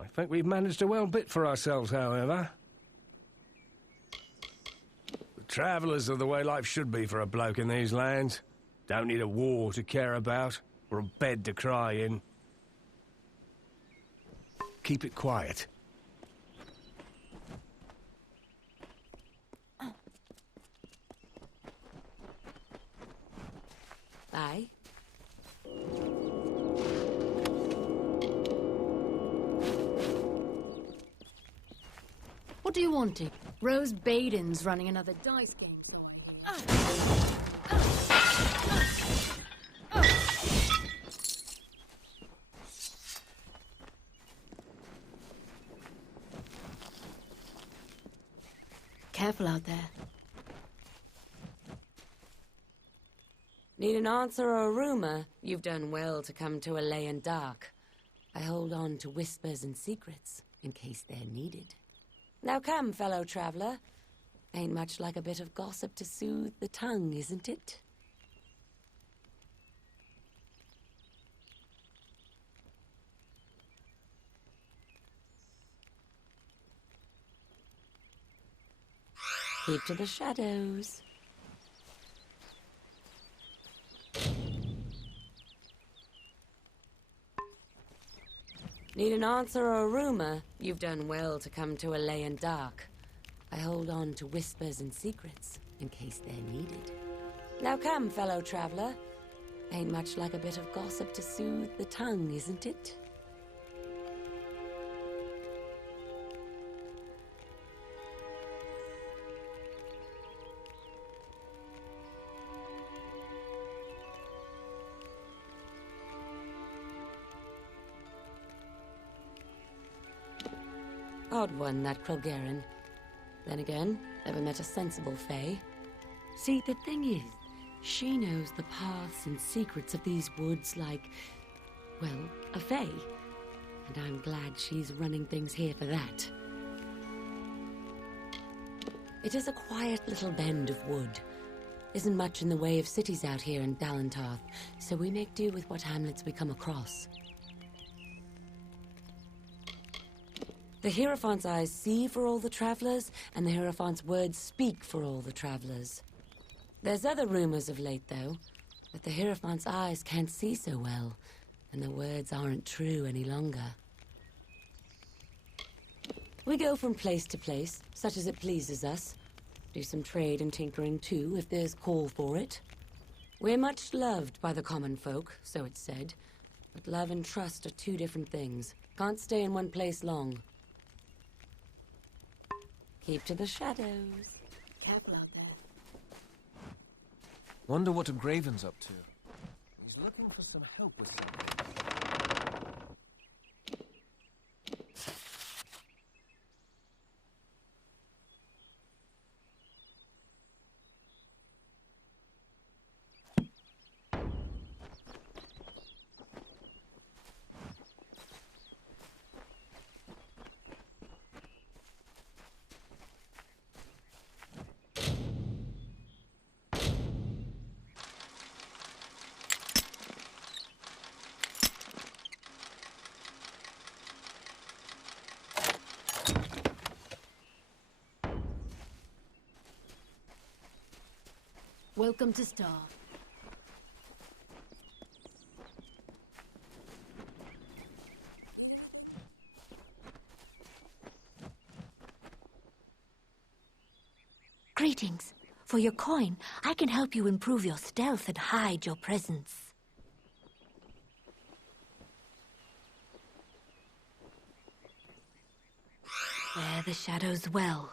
I think we've managed a well bit for ourselves, however. The travellers are the way life should be for a bloke in these lands. Don't need a war to care about, or a bed to cry in. Keep it quiet. Aye. What do you want? Rose Baden's running another dice game, so I hear. Careful out there. Need an answer or a rumor? You've done well to come to a lay in dark. I hold on to whispers and secrets, in case they're needed. Now come, fellow traveler. Ain't much like a bit of gossip to soothe the tongue, isn't it? Keep to the shadows. Need an answer or a rumor? You've done well to come to a lay in dark. I hold on to whispers and secrets, in case they're needed. Now come, fellow traveler. Ain't much like a bit of gossip to soothe the tongue, isn't it? Odd one, that Krilgarin. Then again, never met a sensible Fae. See, the thing is, she knows the paths and secrets of these woods like, well, a Fae. And I'm glad she's running things here for that. It is a quiet little bend of wood. Isn't much in the way of cities out here in Dalentarth, so we make do with what hamlets we come across. The Hierophant's eyes see for all the travelers, and the Hierophant's words speak for all the travelers. There's other rumors of late, though, that the Hierophant's eyes can't see so well, and the words aren't true any longer. We go from place to place, such as it pleases us. Do some trade and tinkering, too, if there's call for it. We're much loved by the common folk, so it's said. But love and trust are two different things. Can't stay in one place long. Keep to the shadows. Careful out there. Wonder what Graven's up to. He's looking for some help with something. Welcome to Star. Greetings. For your coin, I can help you improve your stealth and hide your presence. Bear the shadows well.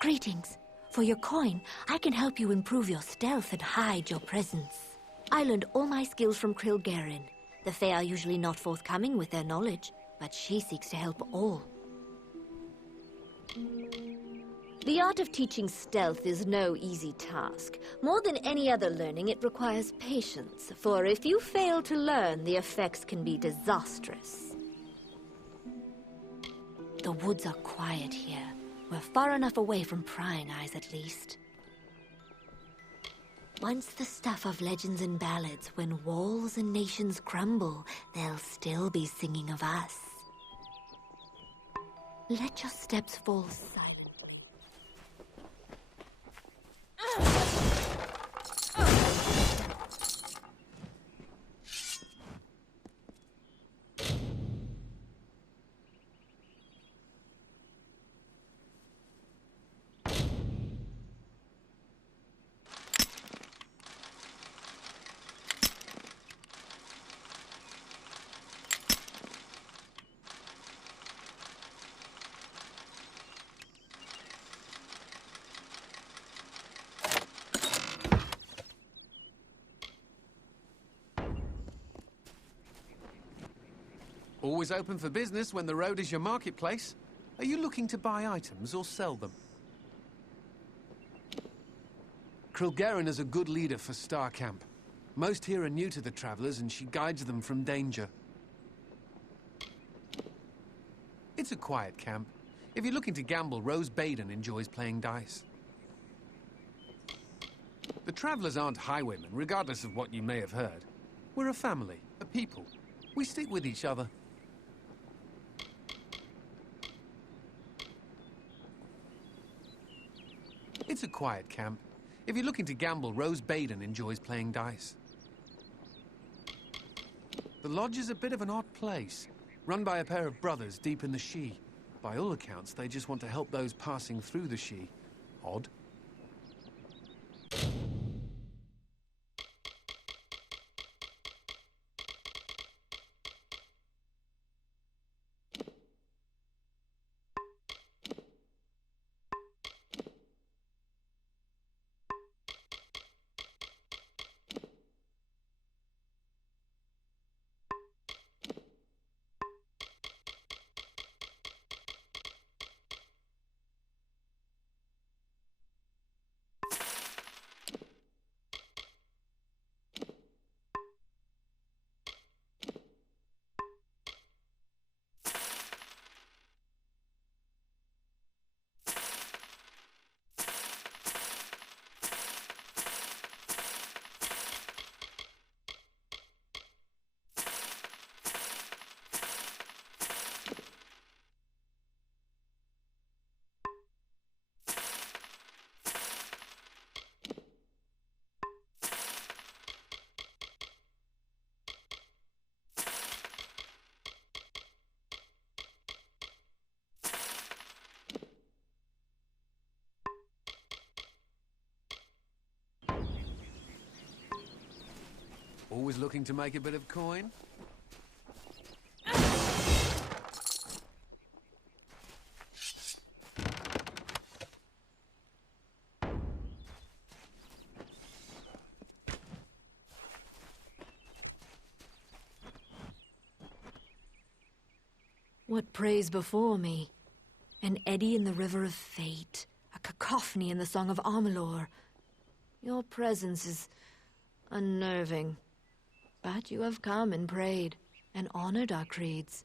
Greetings. For your coin, I can help you improve your stealth and hide your presence. I learned all my skills from Krilgarin. The Fae are usually not forthcoming with their knowledge, but she seeks to help all. The art of teaching stealth is no easy task. More than any other learning, it requires patience, for if you fail to learn, the effects can be disastrous. The woods are quiet here. We're far enough away from prying eyes, at least. Once the stuff of legends and ballads, when walls and nations crumble, they'll still be singing of us. Let your steps fall silently. Always open for business when the road is your marketplace. Are you looking to buy items or sell them? Krilgarin is a good leader for Star Camp. Most here are new to the travelers, and she guides them from danger. It's a quiet camp. If you're looking to gamble, Rose Baden enjoys playing dice. The travelers aren't highwaymen, regardless of what you may have heard. We're a family, a people. We stick with each other. It's a quiet camp. If you're looking to gamble, Rose Baden enjoys playing dice. The lodge is a bit of an odd place, run by a pair of brothers deep in the She. By all accounts, they just want to help those passing through the She. Odd. Always looking to make a bit of coin? What prays before me? An eddy in the river of fate, a cacophony in the song of Amalur. Your presence is unnerving. But you have come and prayed, and honored our creeds.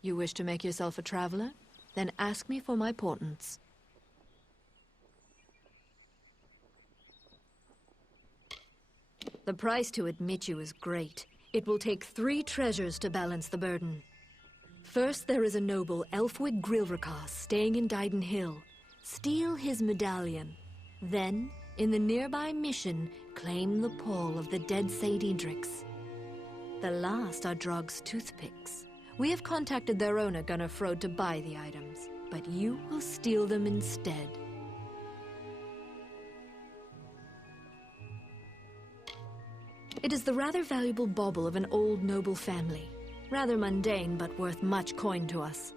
You wish to make yourself a traveler? Then ask me for my portents. The price to admit you is great. It will take 3 treasures to balance the burden. First, there is a noble, Elfwig Grilverkas, staying in Dyden Hill. Steal his medallion. Then, in the nearby mission, claim the pall of the dead Saint Edric's. The last are Drog's toothpicks. We have contacted their owner, Gunnar Frode, to buy the items, but you will steal them instead. It is the rather valuable bauble of an old noble family. Rather mundane, but worth much coin to us.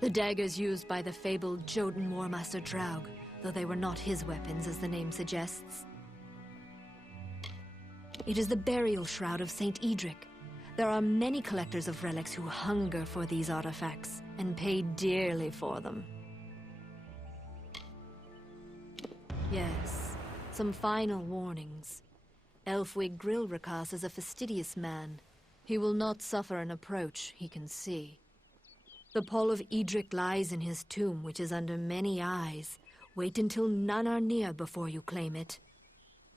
The daggers used by the fabled Jotun Warmaster Draug, though they were not his weapons, as the name suggests. It is the burial shroud of Saint Edric. There are many collectors of relics who hunger for these artifacts, and pay dearly for them. Yes, some final warnings. Elfwig Grilverkas is a fastidious man. He will not suffer an approach he can see. The pall of Edric lies in his tomb, which is under many eyes. Wait until none are near before you claim it.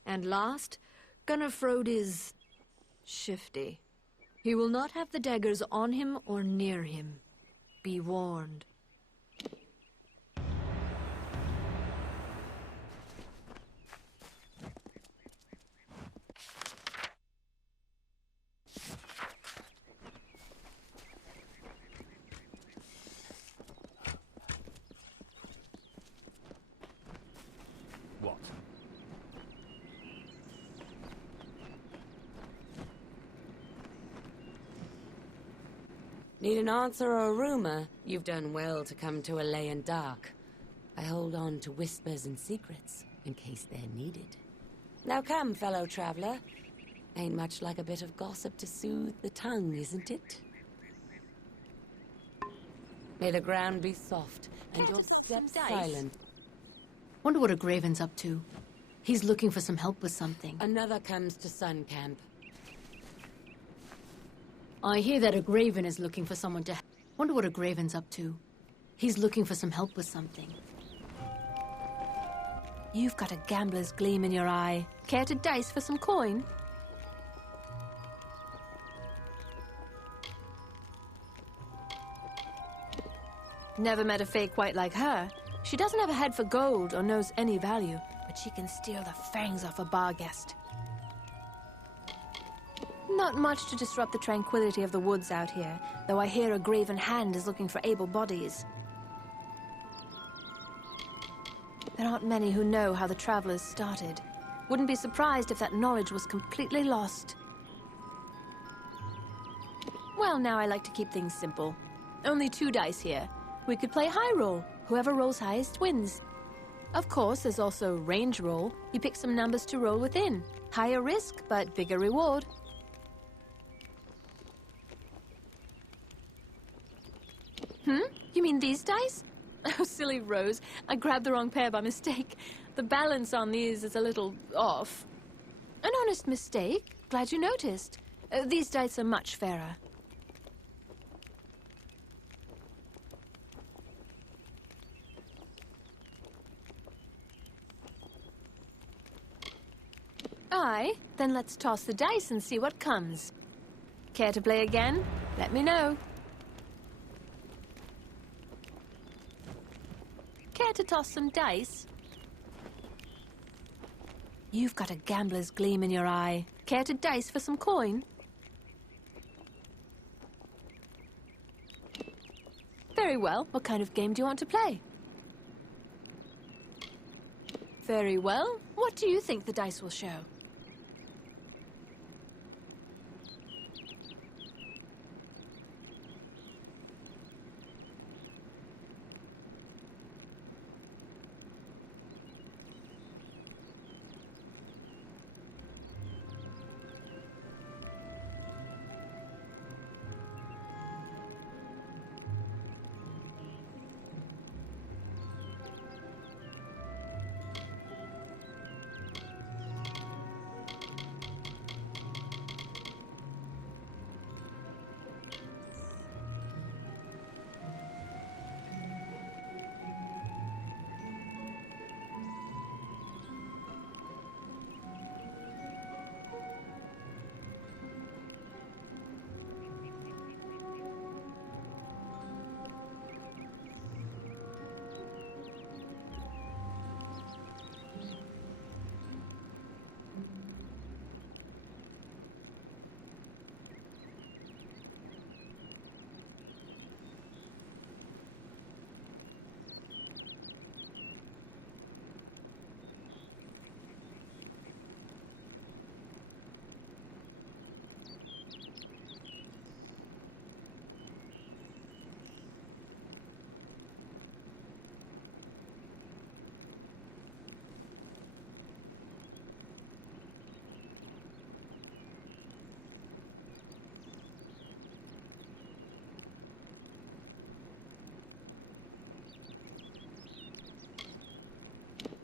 And last, Gunnar Frode is shifty. He will not have the daggers on him or near him. Be warned. What? Need an answer or a rumor? You've done well to come to Alayan Dark. I hold on to whispers and secrets, in case they're needed. Now come, fellow traveler. Ain't much like a bit of gossip to soothe the tongue, isn't it? May the ground be soft and your steps silent. Wonder what a Graven's up to. He's looking for some help with something. Another comes to Sun Camp. I hear that a Graven is looking for someone to... Wonder what a Graven's up to. He's looking for some help with something. You've got a gambler's gleam in your eye. Care to dice for some coin? Never met a fae quite like her. She doesn't have a head for gold or knows any value, but she can steal the fangs off a bar guest. Not much to disrupt the tranquility of the woods out here, though I hear a graven hand is looking for able bodies. There aren't many who know how the travelers started. Wouldn't be surprised if that knowledge was completely lost. Well, now I like to keep things simple. Only 2 dice here. We could play high roll. Whoever rolls highest wins. Of course, there's also range roll. You pick some numbers to roll within. Higher risk, but bigger reward. You mean these dice? Oh, silly Rose. I grabbed the wrong pair by mistake. The balance on these is a little off. An honest mistake. Glad you noticed. These dice are much fairer. Aye, then let's toss the dice and see what comes. Care to play again? Let me know. Care to toss some dice? You've got a gambler's gleam in your eye. Care to dice for some coin? Very well. What kind of game do you want to play? Very well. What do you think the dice will show?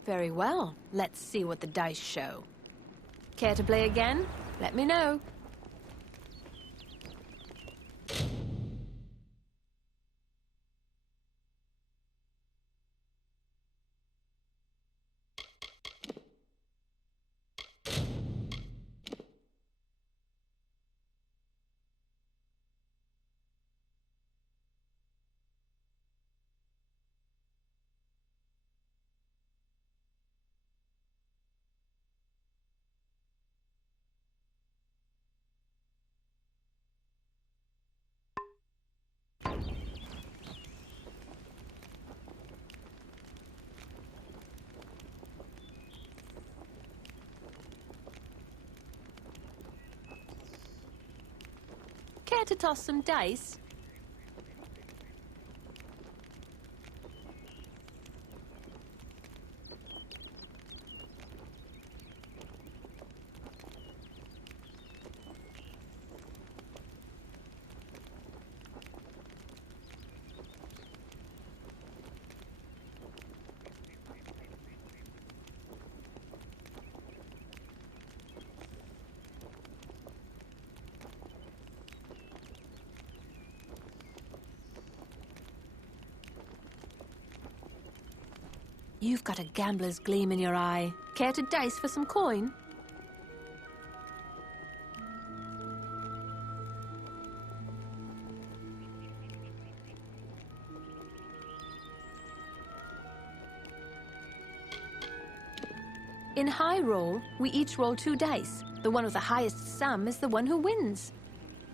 Very well. Let's see what the dice show. Care to play again? Let me know. Care to toss some dice? You've got a gambler's gleam in your eye. Care to dice for some coin? In high roll, we each roll 2 dice. The one with the highest sum is the one who wins.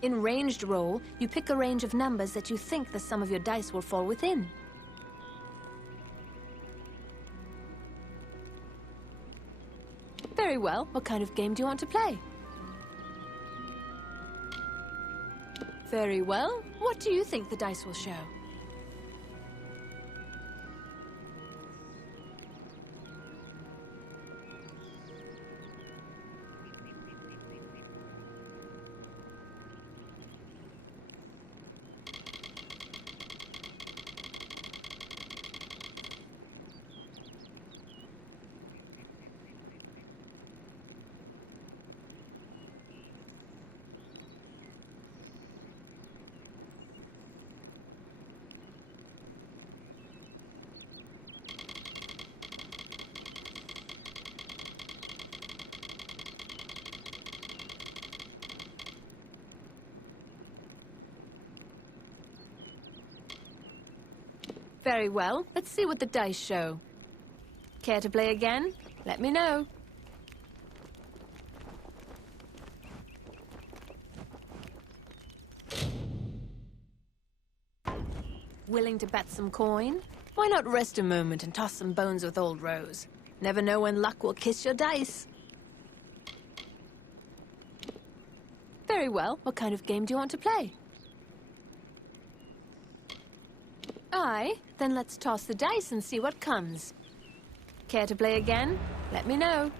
In ranged roll, you pick a range of numbers that you think the sum of your dice will fall within. Very well. What kind of game do you want to play? Very well. What do you think the dice will show? Very well. Let's see what the dice show. Care to play again? Let me know. Willing to bet some coin? Why not rest a moment and toss some bones with old Rose? Never know when luck will kiss your dice. Very well. What kind of game do you want to play? Aye, then let's toss the dice and see what comes. Care to play again? Let me know.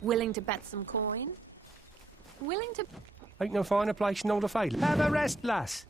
Willing to bet some coin? Willing to... Ain't no finer place nor the fail. Have a rest, lass.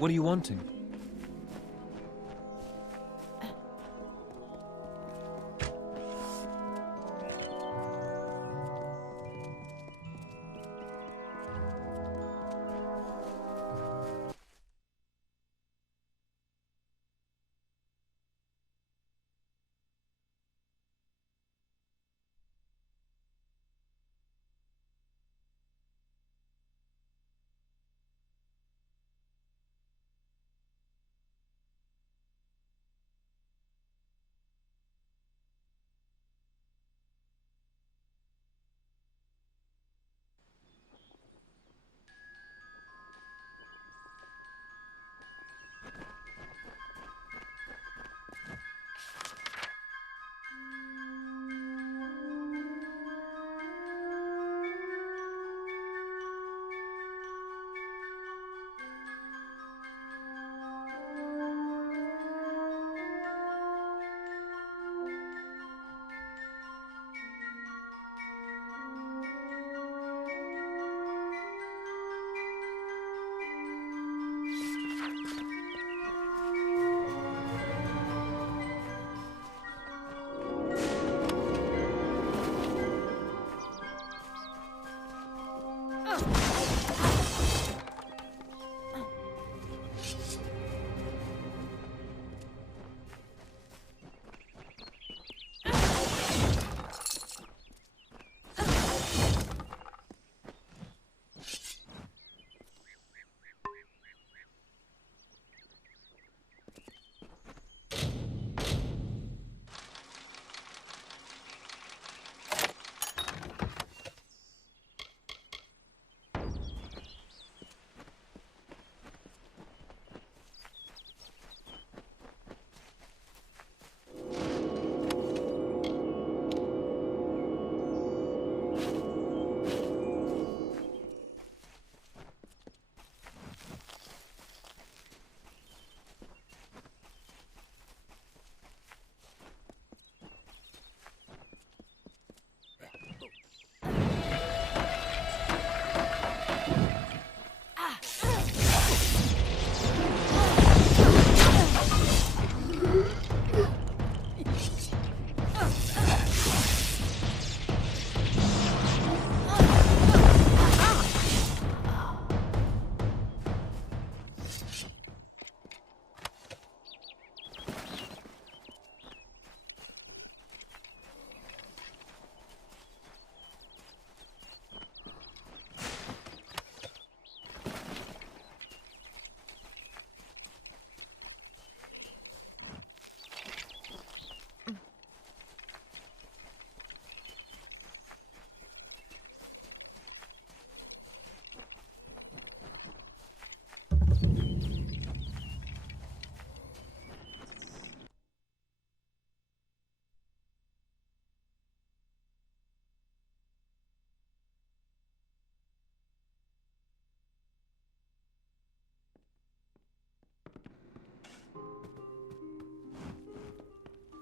What are you wanting?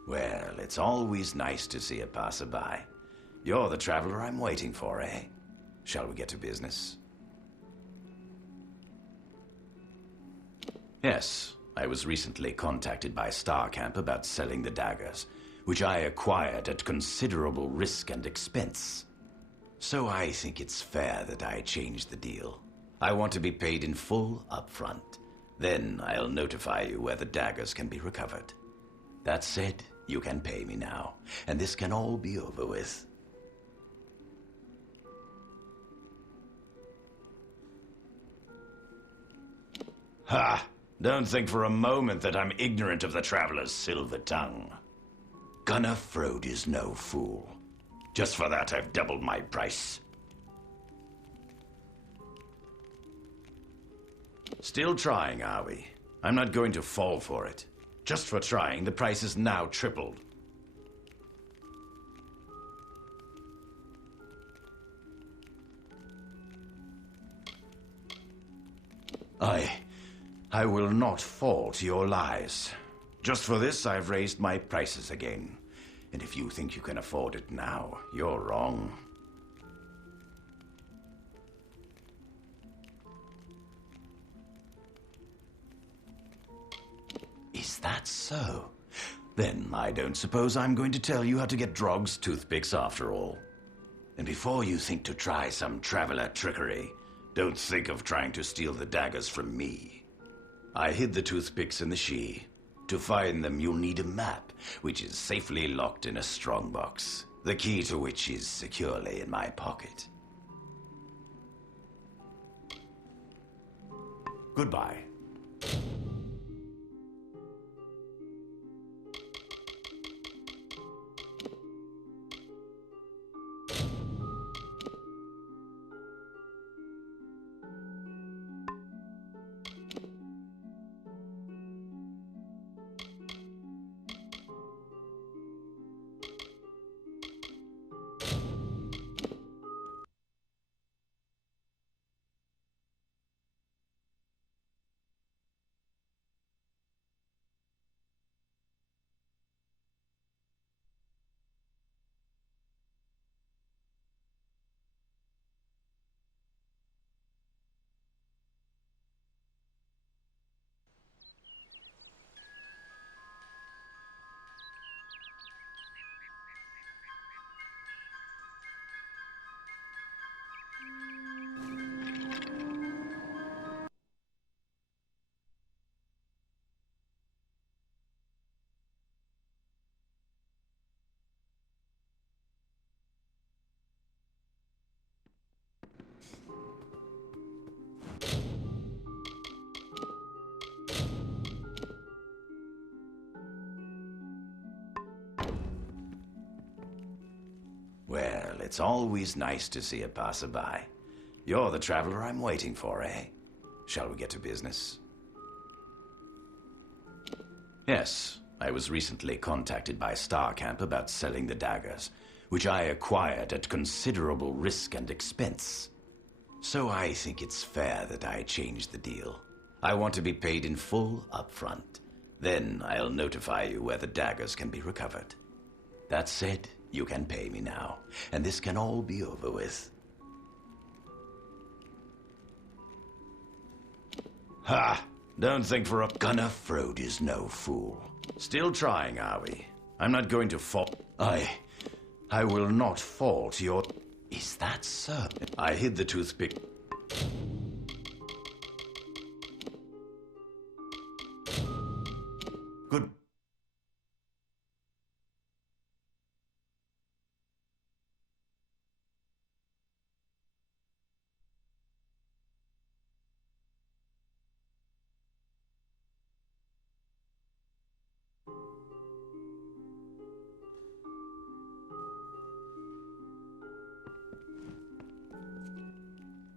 Well, it's always nice to see a passerby. You're the traveler I'm waiting for, eh? Shall we get to business? Yes, I was recently contacted by Starcamp about selling the daggers, which I acquired at considerable risk and expense. So I think it's fair that I change the deal. I want to be paid in full up front. Then I'll notify you where the daggers can be recovered. That said, you can pay me now, and this can all be over with. Ha! Don't think for a moment that I'm ignorant of the traveler's silver tongue. Gunnar Frode is no fool. Just for that, I've doubled my price. Still trying, are we? I'm not going to fall for it. Just for trying, the price is now tripled. I will not fall to your lies. Just for this, I've raised my prices again. And if you think you can afford it now, you're wrong. Is that so? Then I don't suppose I'm going to tell you how to get Drog's toothpicks after all. And before you think to try some traveler trickery, don't think of trying to steal the daggers from me. I hid the toothpicks in the She. To find them, you'll need a map, which is safely locked in a strongbox, the key to which is securely in my pocket. Goodbye. Well, it's always nice to see a passerby. You're the traveler I'm waiting for, eh? Shall we get to business? Yes, I was recently contacted by Starcamp about selling the daggers, which I acquired at considerable risk and expense. So I think it's fair that I change the deal. I want to be paid in full up front. Then I'll notify you where the daggers can be recovered. That said, you can pay me now, and this can all be over with. Ha! Don't think for a... Gunnar Frode is no fool. Still trying, are we? I'm not going to fall... I will not fall to your... Is that so? I hid the toothpick... Good...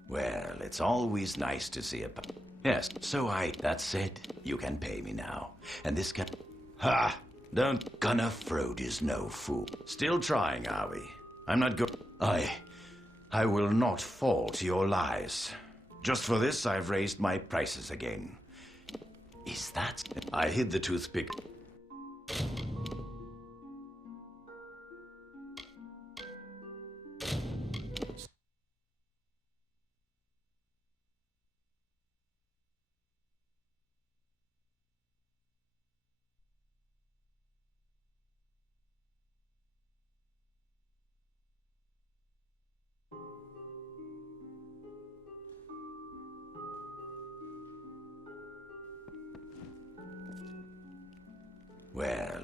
Well, it's always nice to see a... Yes, so That said, you can pay me now. And this can... Ha! Don't... Gunnar Frode is no fool. Still trying, are we? I'm not go... I will not fall to your lies. Just for this, I've raised my prices again. Is that... I hid the toothpick...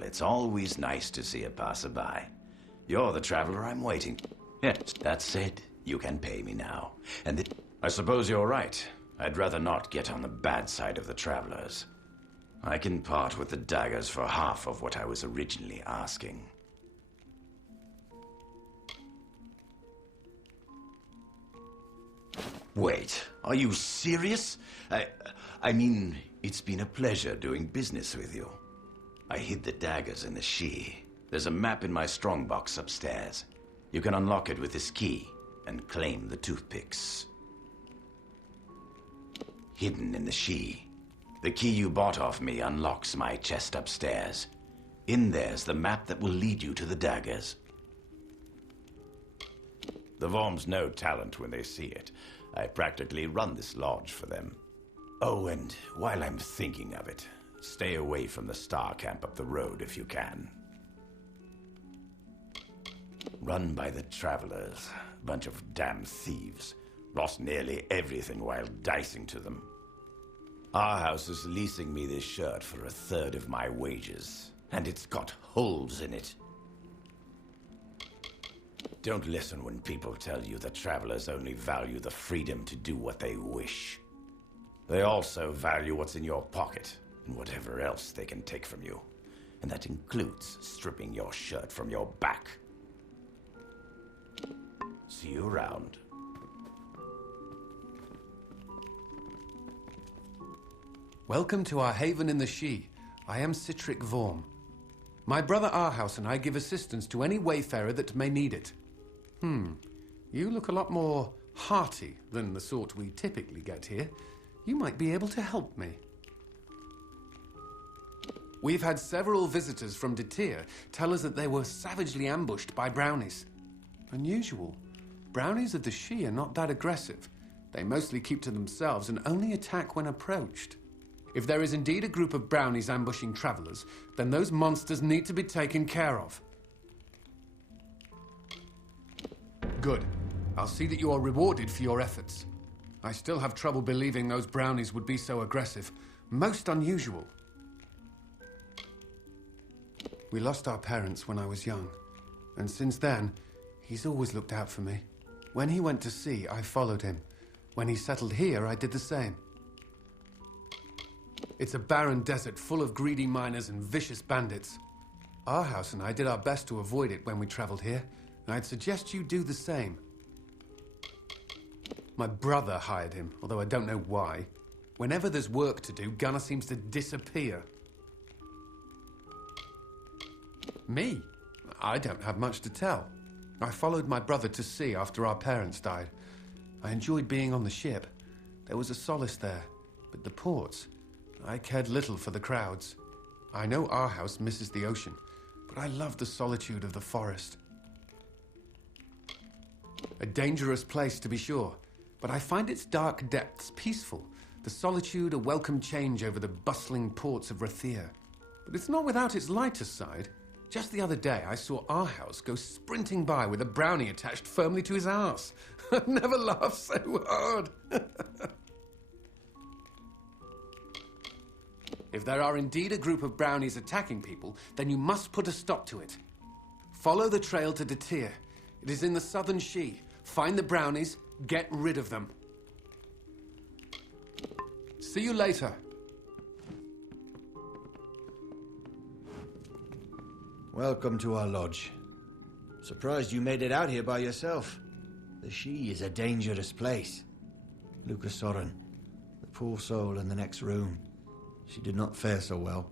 it's always nice to see a passerby. You're the traveler I'm waiting. Yes, that said, you can pay me now. And I suppose you're right. I'd rather not get on the bad side of the travelers. I can part with the daggers for half of what I was originally asking. Wait, are you serious? I mean, it's been a pleasure doing business with you. I hid the daggers in the She. There's a map in my strongbox upstairs. You can unlock it with this key and claim the toothpicks. Hidden in the She. The key you bought off me unlocks my chest upstairs. In there's the map that will lead you to the daggers. The Vorms know talent when they see it. I practically run this lodge for them. Oh, and while I'm thinking of it, stay away from the Star Camp up the road if you can. Run by the travelers. Bunch of damn thieves. Lost nearly everything while dicing to them. Our house is leasing me this shirt for 1/3 of my wages, and it's got holes in it. Don't listen when people tell you that travelers only value the freedom to do what they wish. They also value what's in your pocket and whatever else they can take from you. And that includes stripping your shirt from your back. See you around. Welcome to our haven in the She. I am Citric Vorm. My brother Arhaus and I give assistance to any wayfarer that may need it. You look a lot more hearty than the sort we typically get here. You might be able to help me. We've had several visitors from Detir tell us that they were savagely ambushed by brownies. Unusual. Brownies of the She are not that aggressive. They mostly keep to themselves and only attack when approached. If there is indeed a group of brownies ambushing travelers, then those monsters need to be taken care of. Good. I'll see that you are rewarded for your efforts. I still have trouble believing those brownies would be so aggressive. Most unusual. We lost our parents when I was young, and since then, he's always looked out for me. When he went to sea, I followed him. When he settled here, I did the same. It's a barren desert full of greedy miners and vicious bandits. Arhaus and I did our best to avoid it when we traveled here, and I'd suggest you do the same. My brother hired him, although I don't know why. Whenever there's work to do, Gunnar seems to disappear. Me? I don't have much to tell. I followed my brother to sea after our parents died. I enjoyed being on the ship. There was a solace there, but the ports, I cared little for the crowds. I know Arhaus misses the ocean, but I love the solitude of the forest. A dangerous place, to be sure, but I find its dark depths peaceful. The solitude a welcome change over the bustling ports of Rathir. But it's not without its lighter side. Just the other day, I saw Arhaus go sprinting by with a brownie attached firmly to his arse. I've never laughed so hard. If there are indeed a group of brownies attacking people, then you must put a stop to it. Follow the trail to Detir. It is in the southern She. Find the brownies, get rid of them. See you later. Welcome to our lodge. Surprised you made it out here by yourself. The She is a dangerous place. Lucas Soren, the poor soul in the next room. She did not fare so well.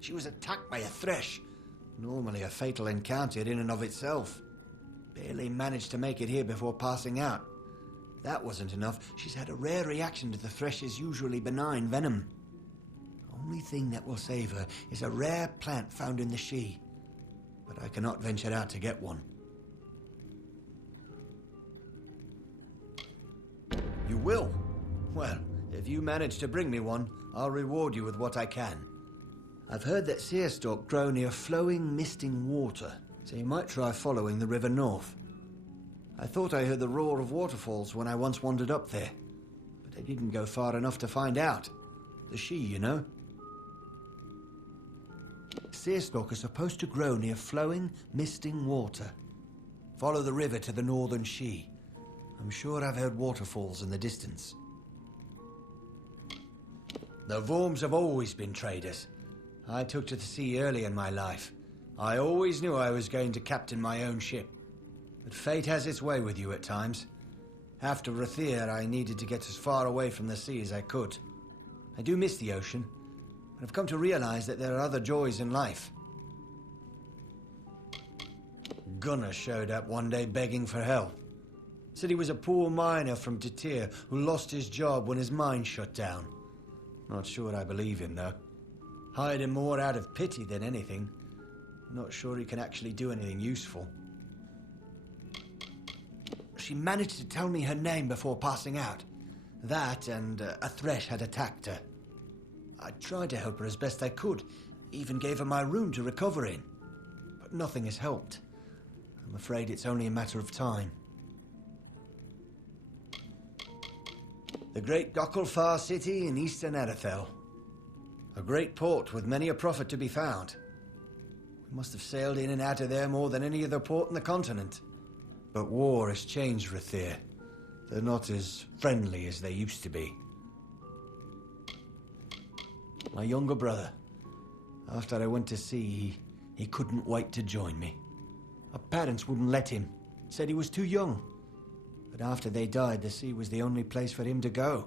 She was attacked by a thresh. Normally a fatal encounter in and of itself. Barely managed to make it here before passing out. If that wasn't enough, she's had a rare reaction to the thresh's usually benign venom. Only thing that will save her is a rare plant found in the She. But I cannot venture out to get one. You will? Well, if you manage to bring me one, I'll reward you with what I can. I've heard that seerstalk grow near flowing, misting water, so you might try following the river north. I thought I heard the roar of waterfalls when I once wandered up there, but I didn't go far enough to find out. The She, you know? Seerstalk are supposed to grow near flowing, misting water. Follow the river to the northern She. I'm sure I've heard waterfalls in the distance. The Worms have always been traders. I took to the sea early in my life. I always knew I was going to captain my own ship. But fate has its way with you at times. After Rathir, I needed to get as far away from the sea as I could. I do miss the ocean, but I've come to realize that there are other joys in life. Gunnar showed up one day begging for help. Said he was a poor miner from Tatir who lost his job when his mine shut down. Not sure I believe him, though. Hired him more out of pity than anything. Not sure he can actually do anything useful. She managed to tell me her name before passing out. That and a thresh had attacked her. I tried to help her as best I could, even gave her my room to recover in. But nothing has helped. I'm afraid it's only a matter of time. The great Gokkelfar city in eastern Erethel. A great port with many a profit to be found. We must have sailed in and out of there more than any other port in the continent. But war has changed Rathir. They're not as friendly as they used to be. My younger brother. After I went to sea, he couldn't wait to join me. Our parents wouldn't let him. Said he was too young. But after they died, the sea was the only place for him to go.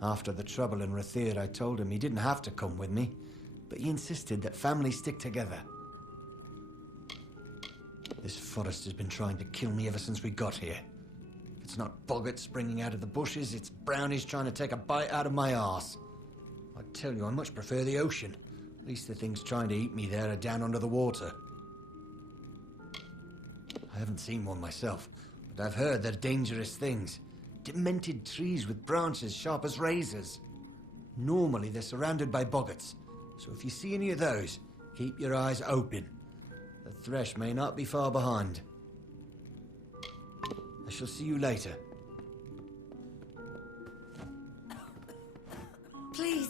After the trouble in Rathir, I told him he didn't have to come with me, but he insisted that families stick together. This forest has been trying to kill me ever since we got here. If it's not boggarts springing out of the bushes, it's brownies trying to take a bite out of my arse. I tell you, I much prefer the ocean. At least the things trying to eat me there are down under the water. I haven't seen one myself, but I've heard they're dangerous things. Demented trees with branches sharp as razors. Normally they're surrounded by boggarts, so if you see any of those, keep your eyes open. The thresh may not be far behind. I shall see you later. Please,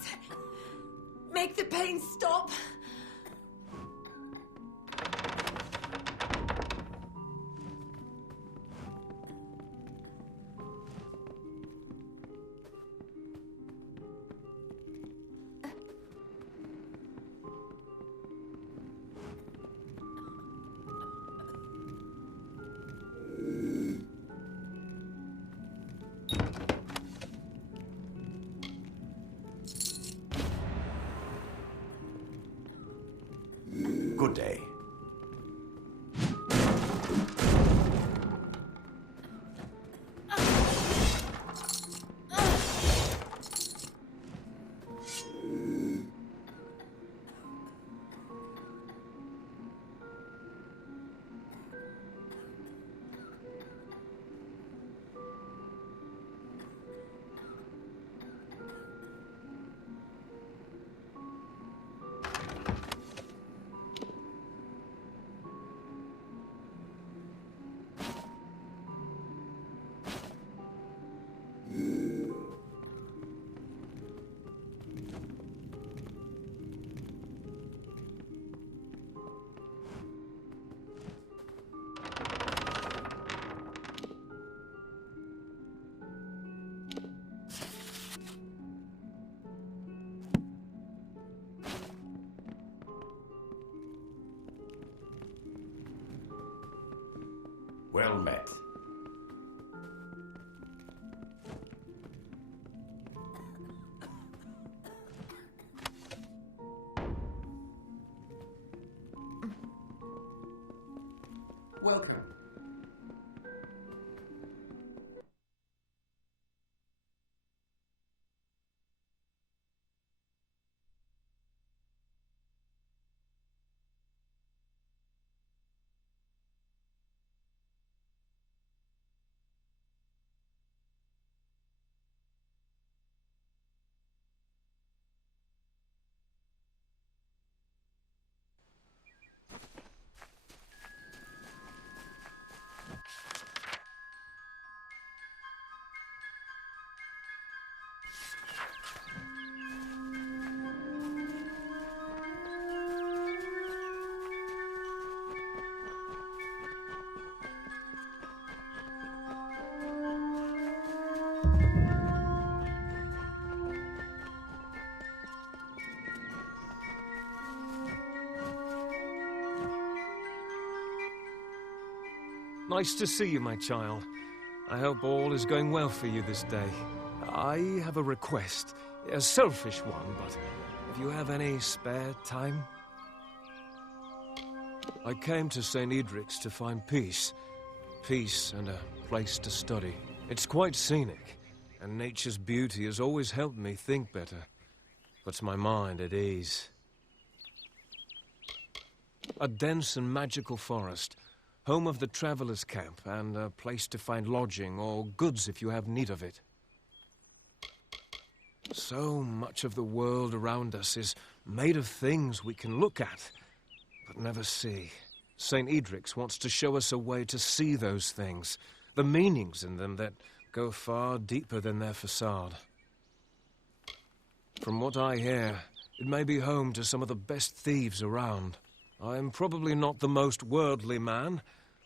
make the pain stop. Good day. Well met. Welcome. Nice to see you, my child. I hope all is going well for you this day. I have a request. A selfish one, but if you have any spare time... I came to St. Edric's to find peace. Peace and a place to study. It's quite scenic, and nature's beauty has always helped me think better. Puts my mind at ease. A dense and magical forest, home of the traveller's camp, and a place to find lodging or goods if you have need of it. So much of the world around us is made of things we can look at, but never see. St. Edric's wants to show us a way to see those things, the meanings in them that go far deeper than their facade. From what I hear, it may be home to some of the best thieves around. I'm probably not the most worldly man,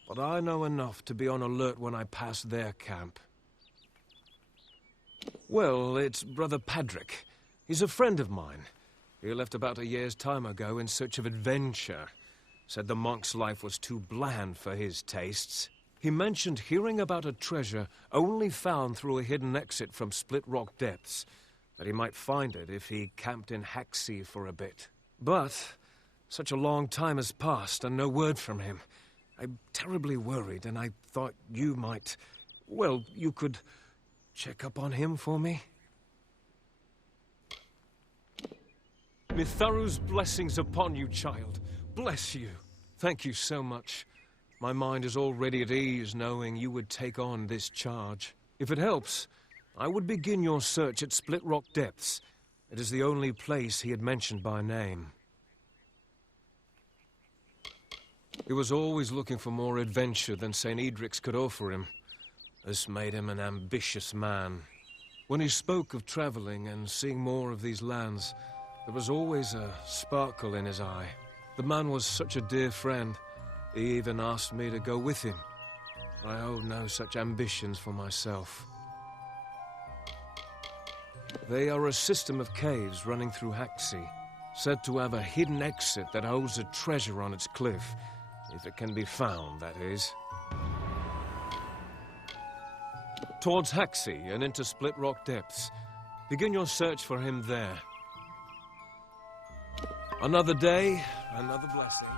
but I know enough to be on alert when I pass their camp. Well, it's Brother Padrick. He's a friend of mine. He left about a year's time ago in search of adventure. Said the monk's life was too bland for his tastes. He mentioned hearing about a treasure only found through a hidden exit from Split Rock Depths, that he might find it if he camped in Hacksea for a bit. But such a long time has passed and no word from him. I'm terribly worried, and I thought you might... Well, you could check up on him for me? Mitharu's blessings upon you, child. Bless you. Thank you so much. My mind is already at ease knowing you would take on this charge. If it helps, I would begin your search at Split Rock Depths. It is the only place he had mentioned by name. He was always looking for more adventure than St. Edric's could offer him. This made him an ambitious man. When he spoke of traveling and seeing more of these lands, there was always a sparkle in his eye. The man was such a dear friend. He even asked me to go with him. I hold no such ambitions for myself. They are a system of caves running through Hacksea, said to have a hidden exit that holds a treasure on its cliff, if it can be found, that is. Towards Hacksea and into Split Rock Depths. Begin your search for him there. Another day, another blessing.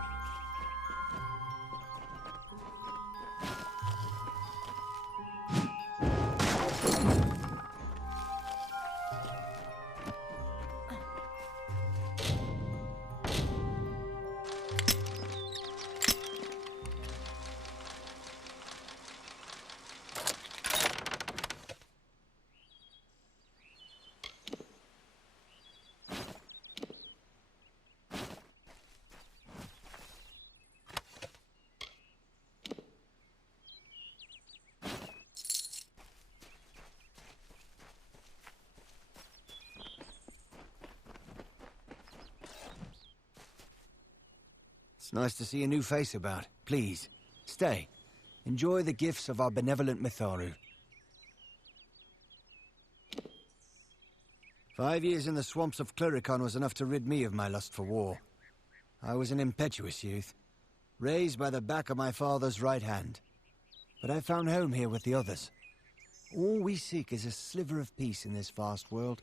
It's nice to see a new face about. Please, stay. Enjoy the gifts of our benevolent Mitharu. 5 years in the swamps of Cluricon was enough to rid me of my lust for war. I was an impetuous youth, raised by the back of my father's right hand. But I found home here with the others. All we seek is a sliver of peace in this vast world.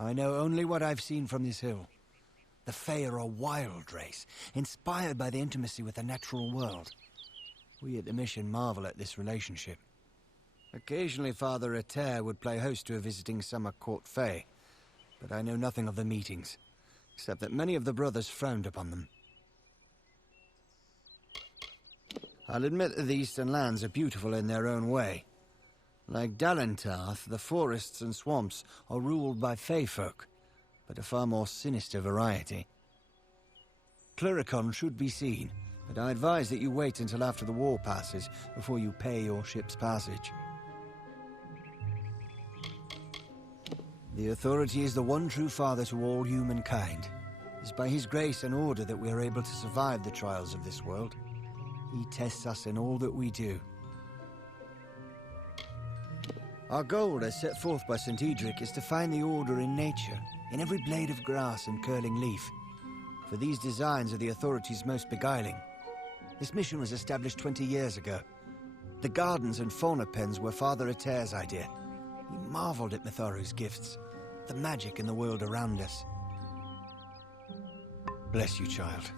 I know only what I've seen from this hill. The Fae are a wild race, inspired by the intimacy with the natural world. We at the mission marvel at this relationship. Occasionally Father Ater would play host to a visiting summer court Fae, but I know nothing of the meetings, except that many of the brothers frowned upon them. I'll admit that the eastern lands are beautiful in their own way. Like Dalentarth, the forests and swamps are ruled by Fae folk, but a far more sinister variety. Cluricon should be seen, but I advise that you wait until after the war passes before you pay your ship's passage. The Authority is the one true father to all humankind. It is by his grace and order that we are able to survive the trials of this world. He tests us in all that we do. Our goal, as set forth by St. Edric, is to find the order in nature, in every blade of grass and curling leaf. For these designs are the authorities' most beguiling. This mission was established 20 years ago. The gardens and fauna pens were Father Ater's idea. He marveled at Mitharu's gifts, the magic in the world around us. Bless you, child.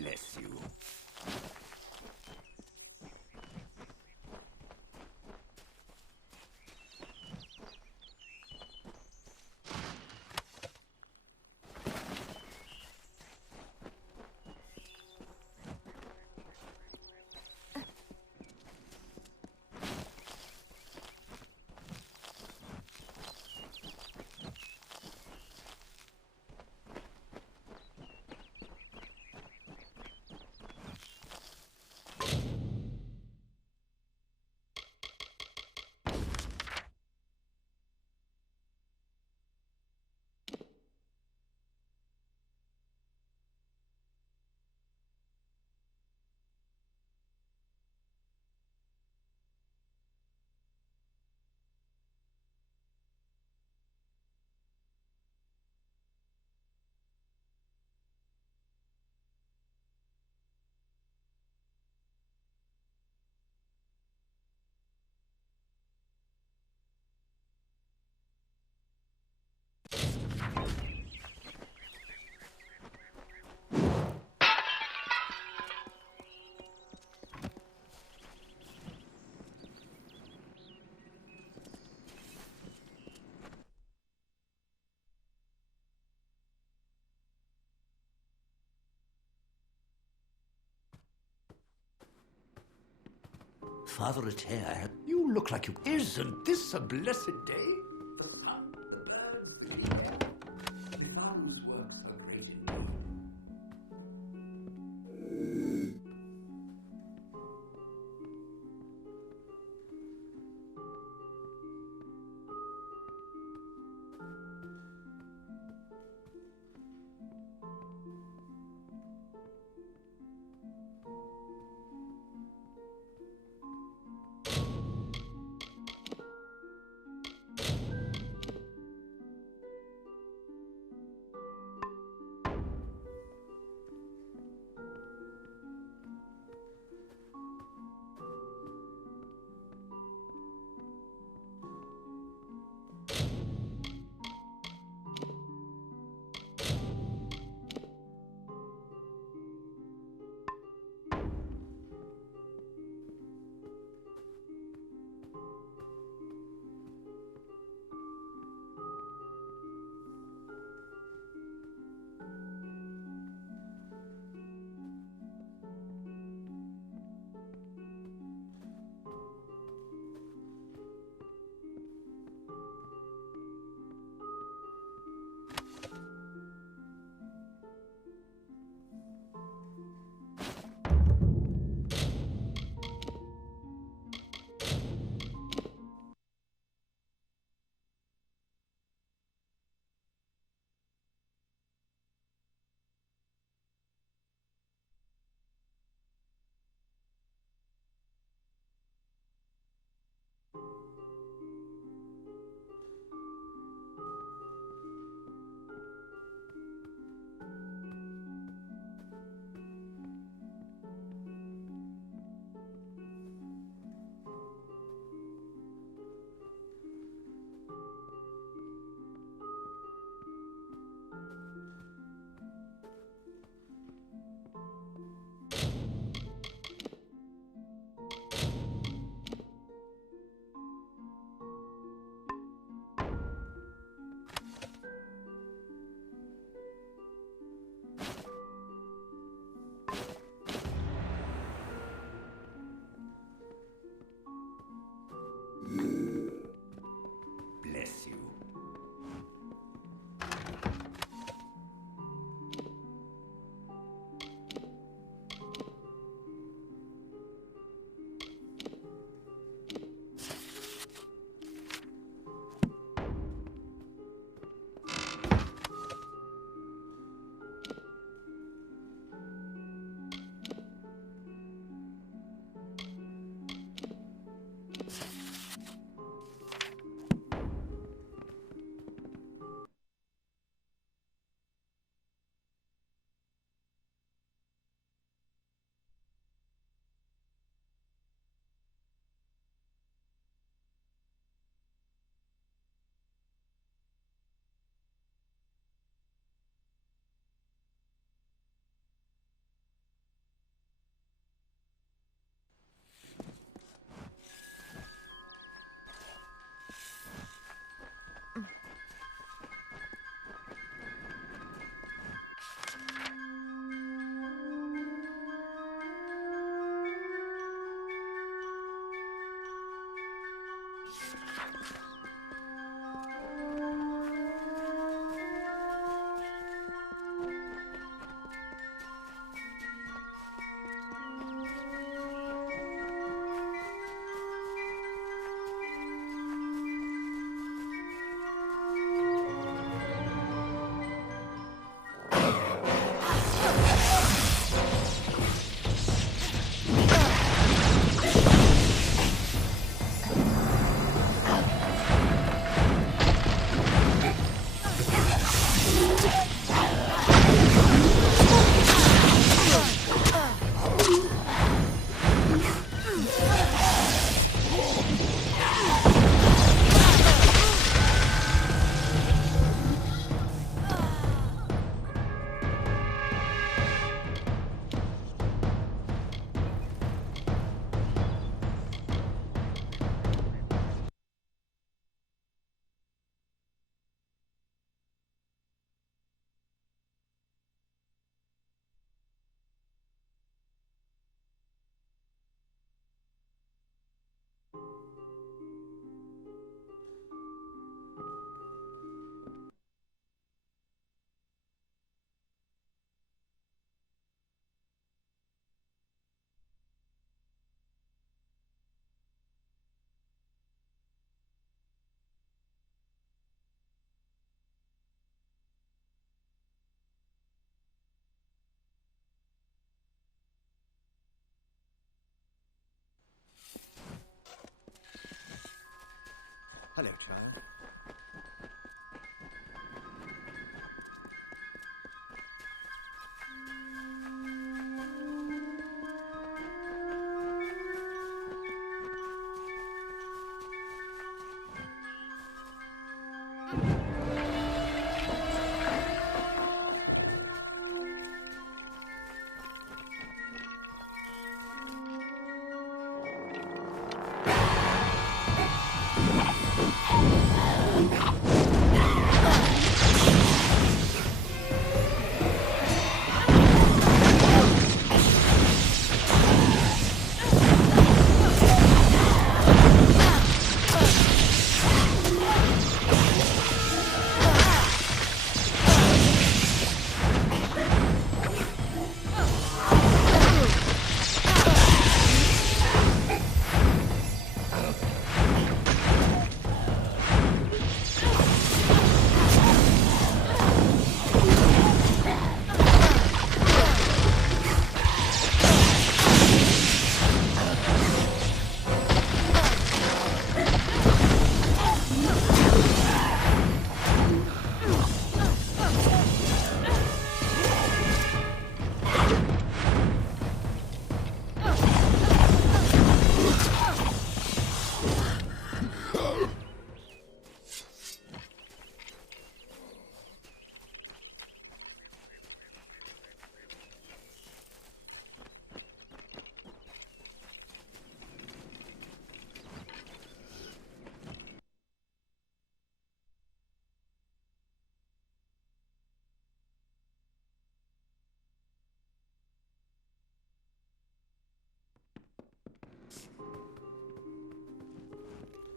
Bless you. Father Ater, you look like you... Isn't this a blessed day? The sun, the birds, the air. Dinaru's works are great indeed. Hello, child.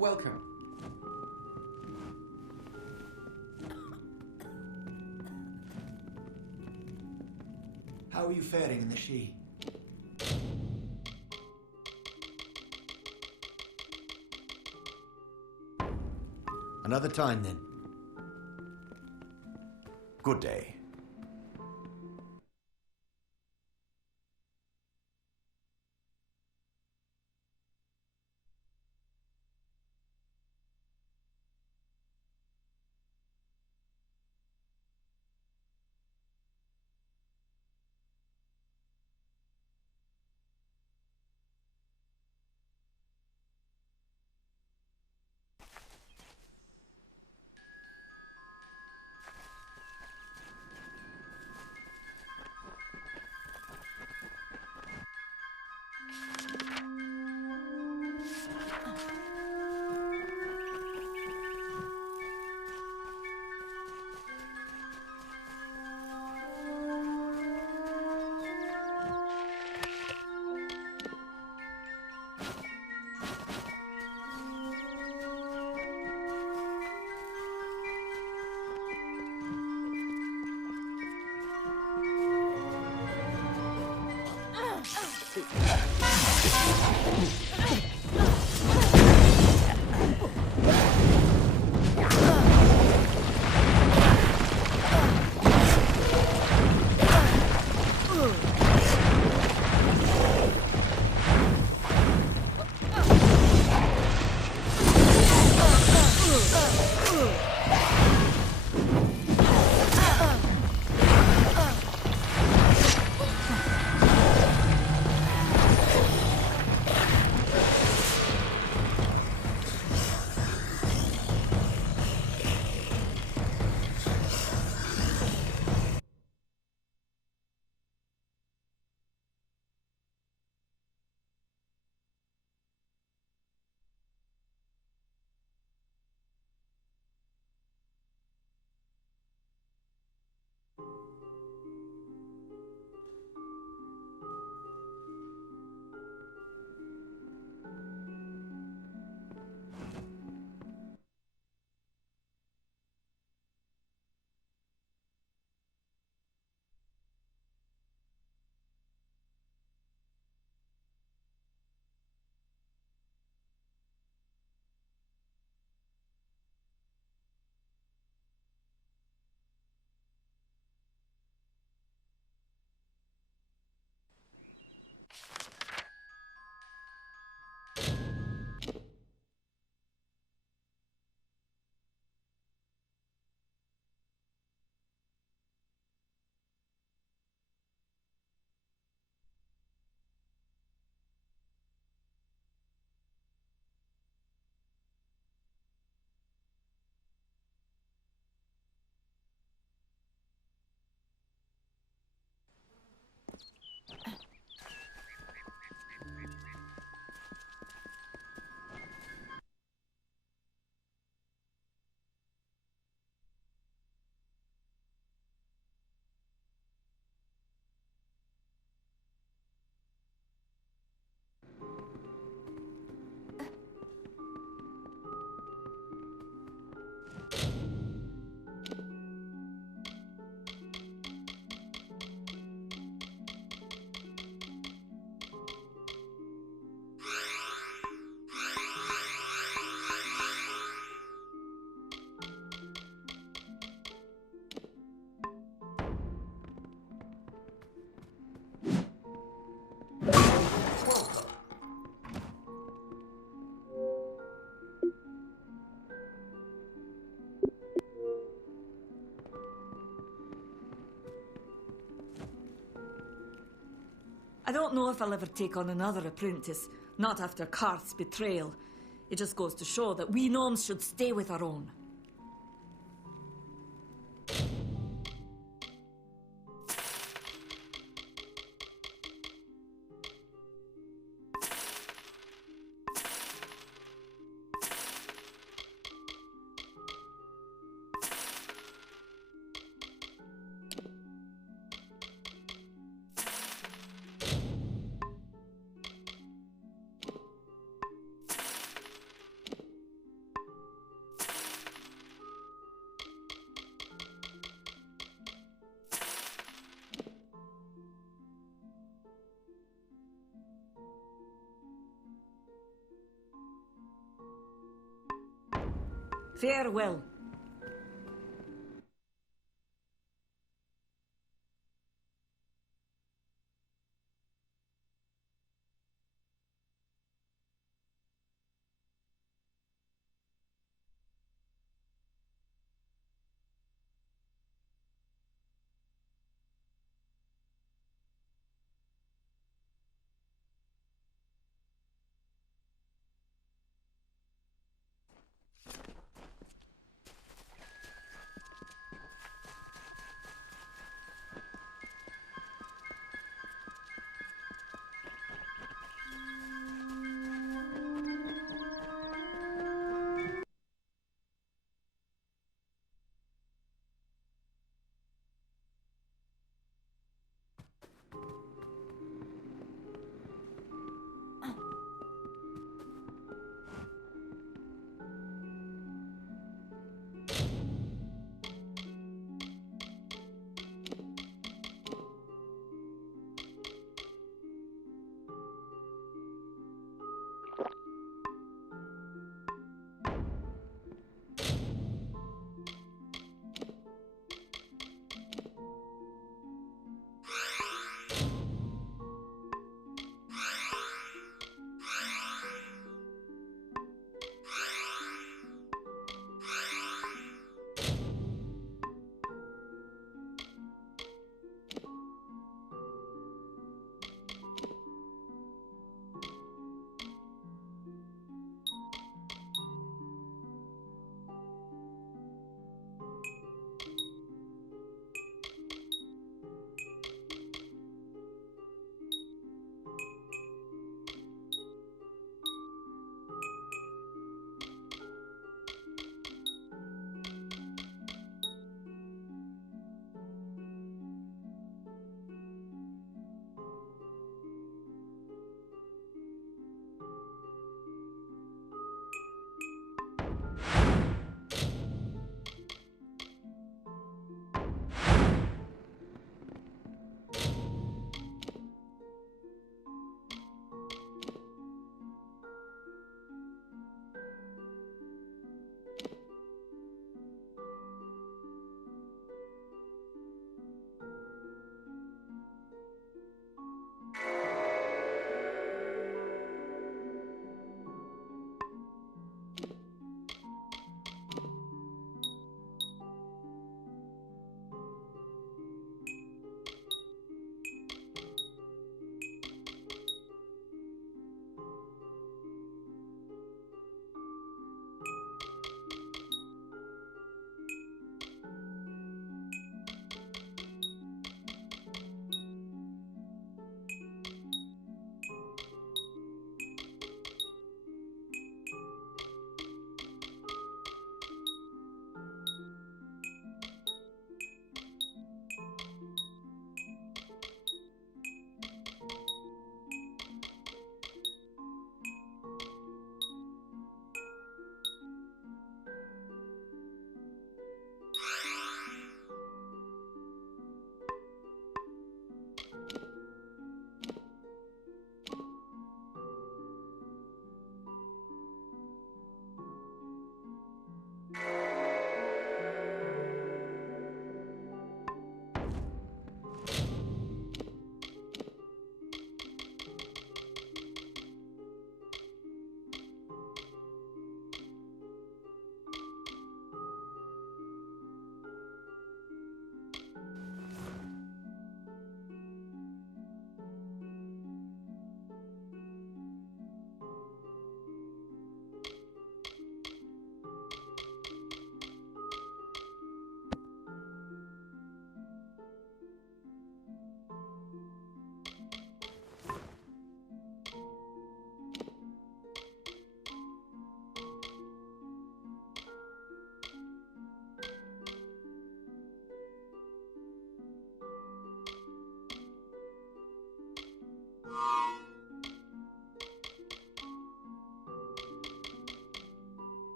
Welcome. How are you faring in the She? Another time, then. Good day. I don't know if I'll ever take on another apprentice, not after Karth's betrayal. It just goes to show that we gnomes should stay with our own. Farewell.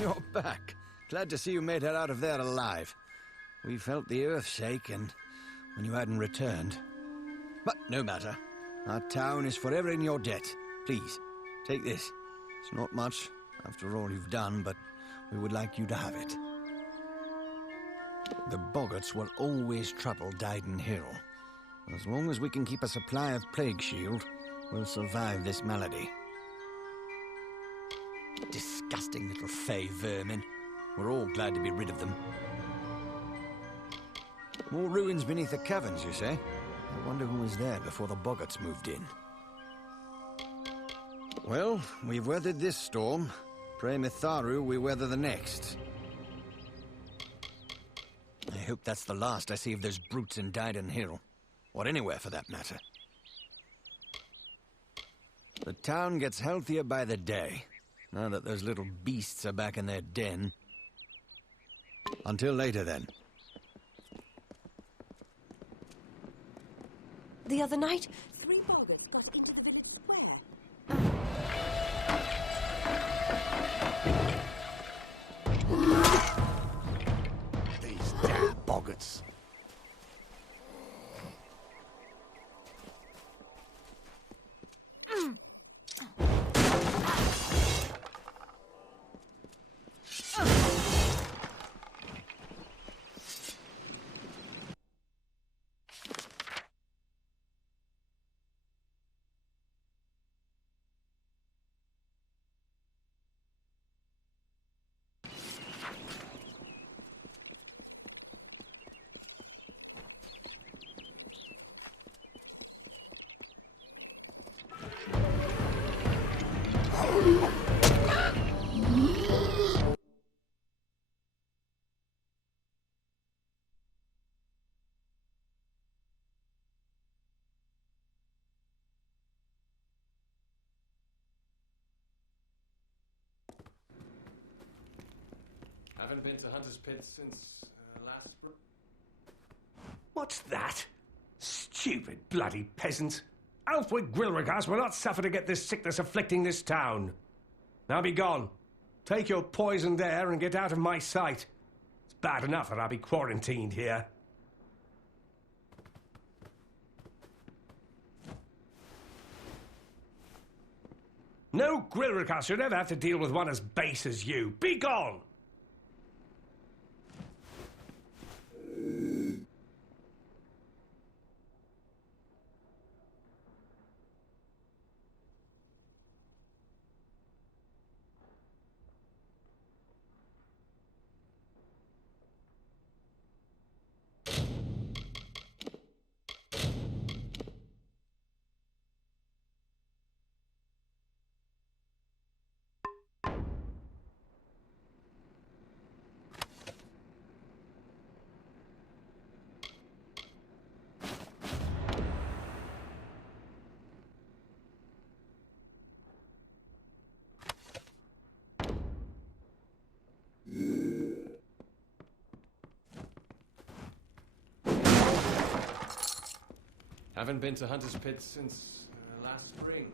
You're back. Glad to see you made it out of there alive. We felt the earth shake and when you hadn't returned. But no matter. Our town is forever in your debt. Please, take this. It's not much, after all you've done, but we would like you to have it. The boggarts will always trouble Dyden Hill. As long as we can keep a supply of plague shield, we'll survive this malady. Disgusting little fey vermin. We're all glad to be rid of them. More ruins beneath the caverns, you say? I wonder who was there before the boggarts moved in. Well, we've weathered this storm. Pray Mitharu we weather the next. I hope that's the last I see of those brutes in Dyden Hill. Or anywhere, for that matter. The town gets healthier by the day, now that those little beasts are back in their den. Until later, then. The other night, 3 boggarts got into the village square. These damn boggarts. Haven't been to Hunter's Pit since last spring. What's that? Stupid bloody peasant. Alfred Grilrigas will not suffer to get this sickness afflicting this town. Now be gone. Take your poisoned air and get out of my sight. It's bad enough that I'll be quarantined here. No Grilrigas should ever have to deal with one as base as you. Be gone! Haven't been to Hunter's Pit since last spring.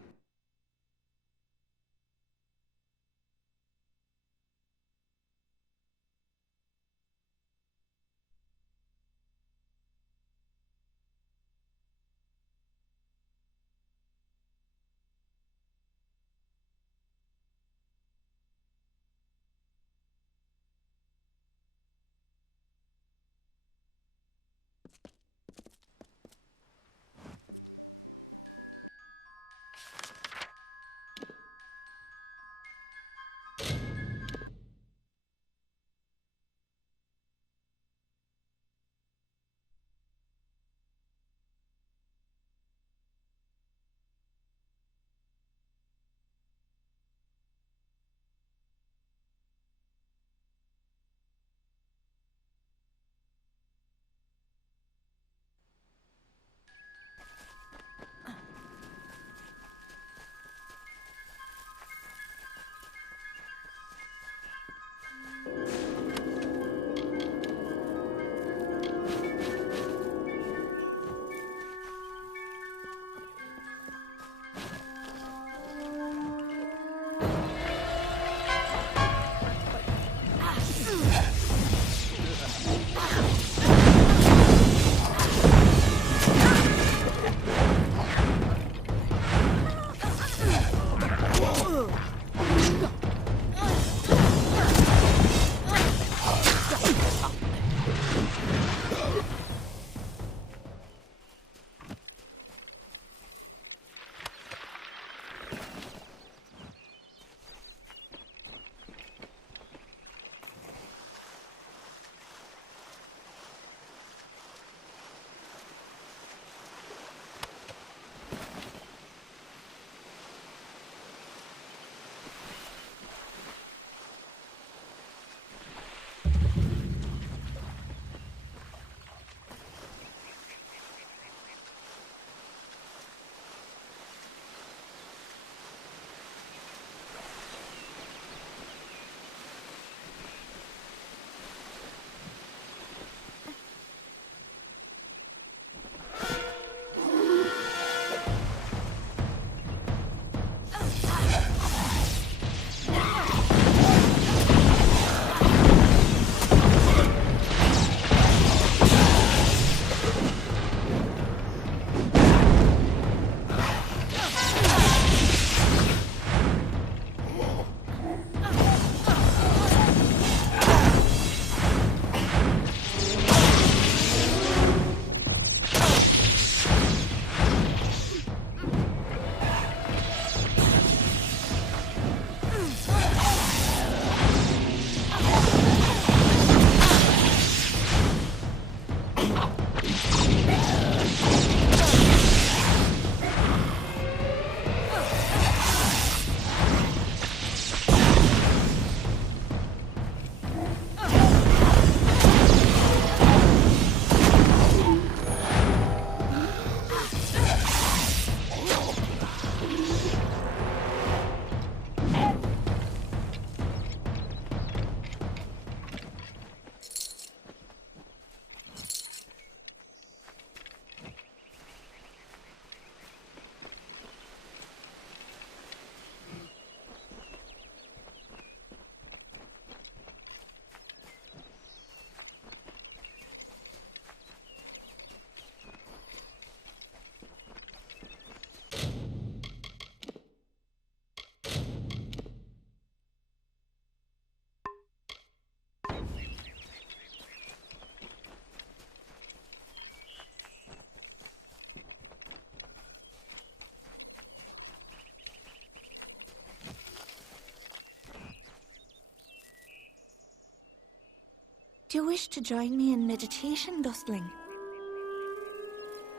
Do you wish to join me in meditation, Dustling?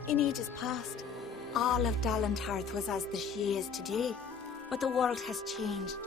In ages past, all of Dalentarth was as the she is today, but the world has changed.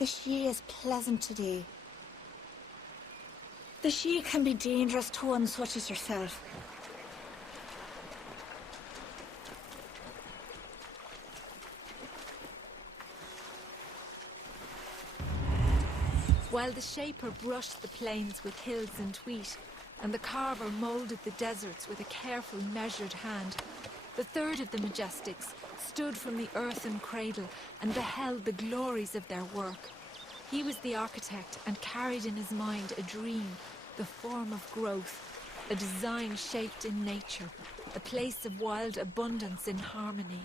The Shee is pleasant today. The Shee can be dangerous to one such as yourself. While the Shaper brushed the plains with hills and wheat, and the Carver moulded the deserts with a careful, measured hand, the third of the Majestics stood from the earthen cradle and beheld the glories of their work. He was the architect and carried in his mind a dream, the form of growth, a design shaped in nature, a place of wild abundance in harmony.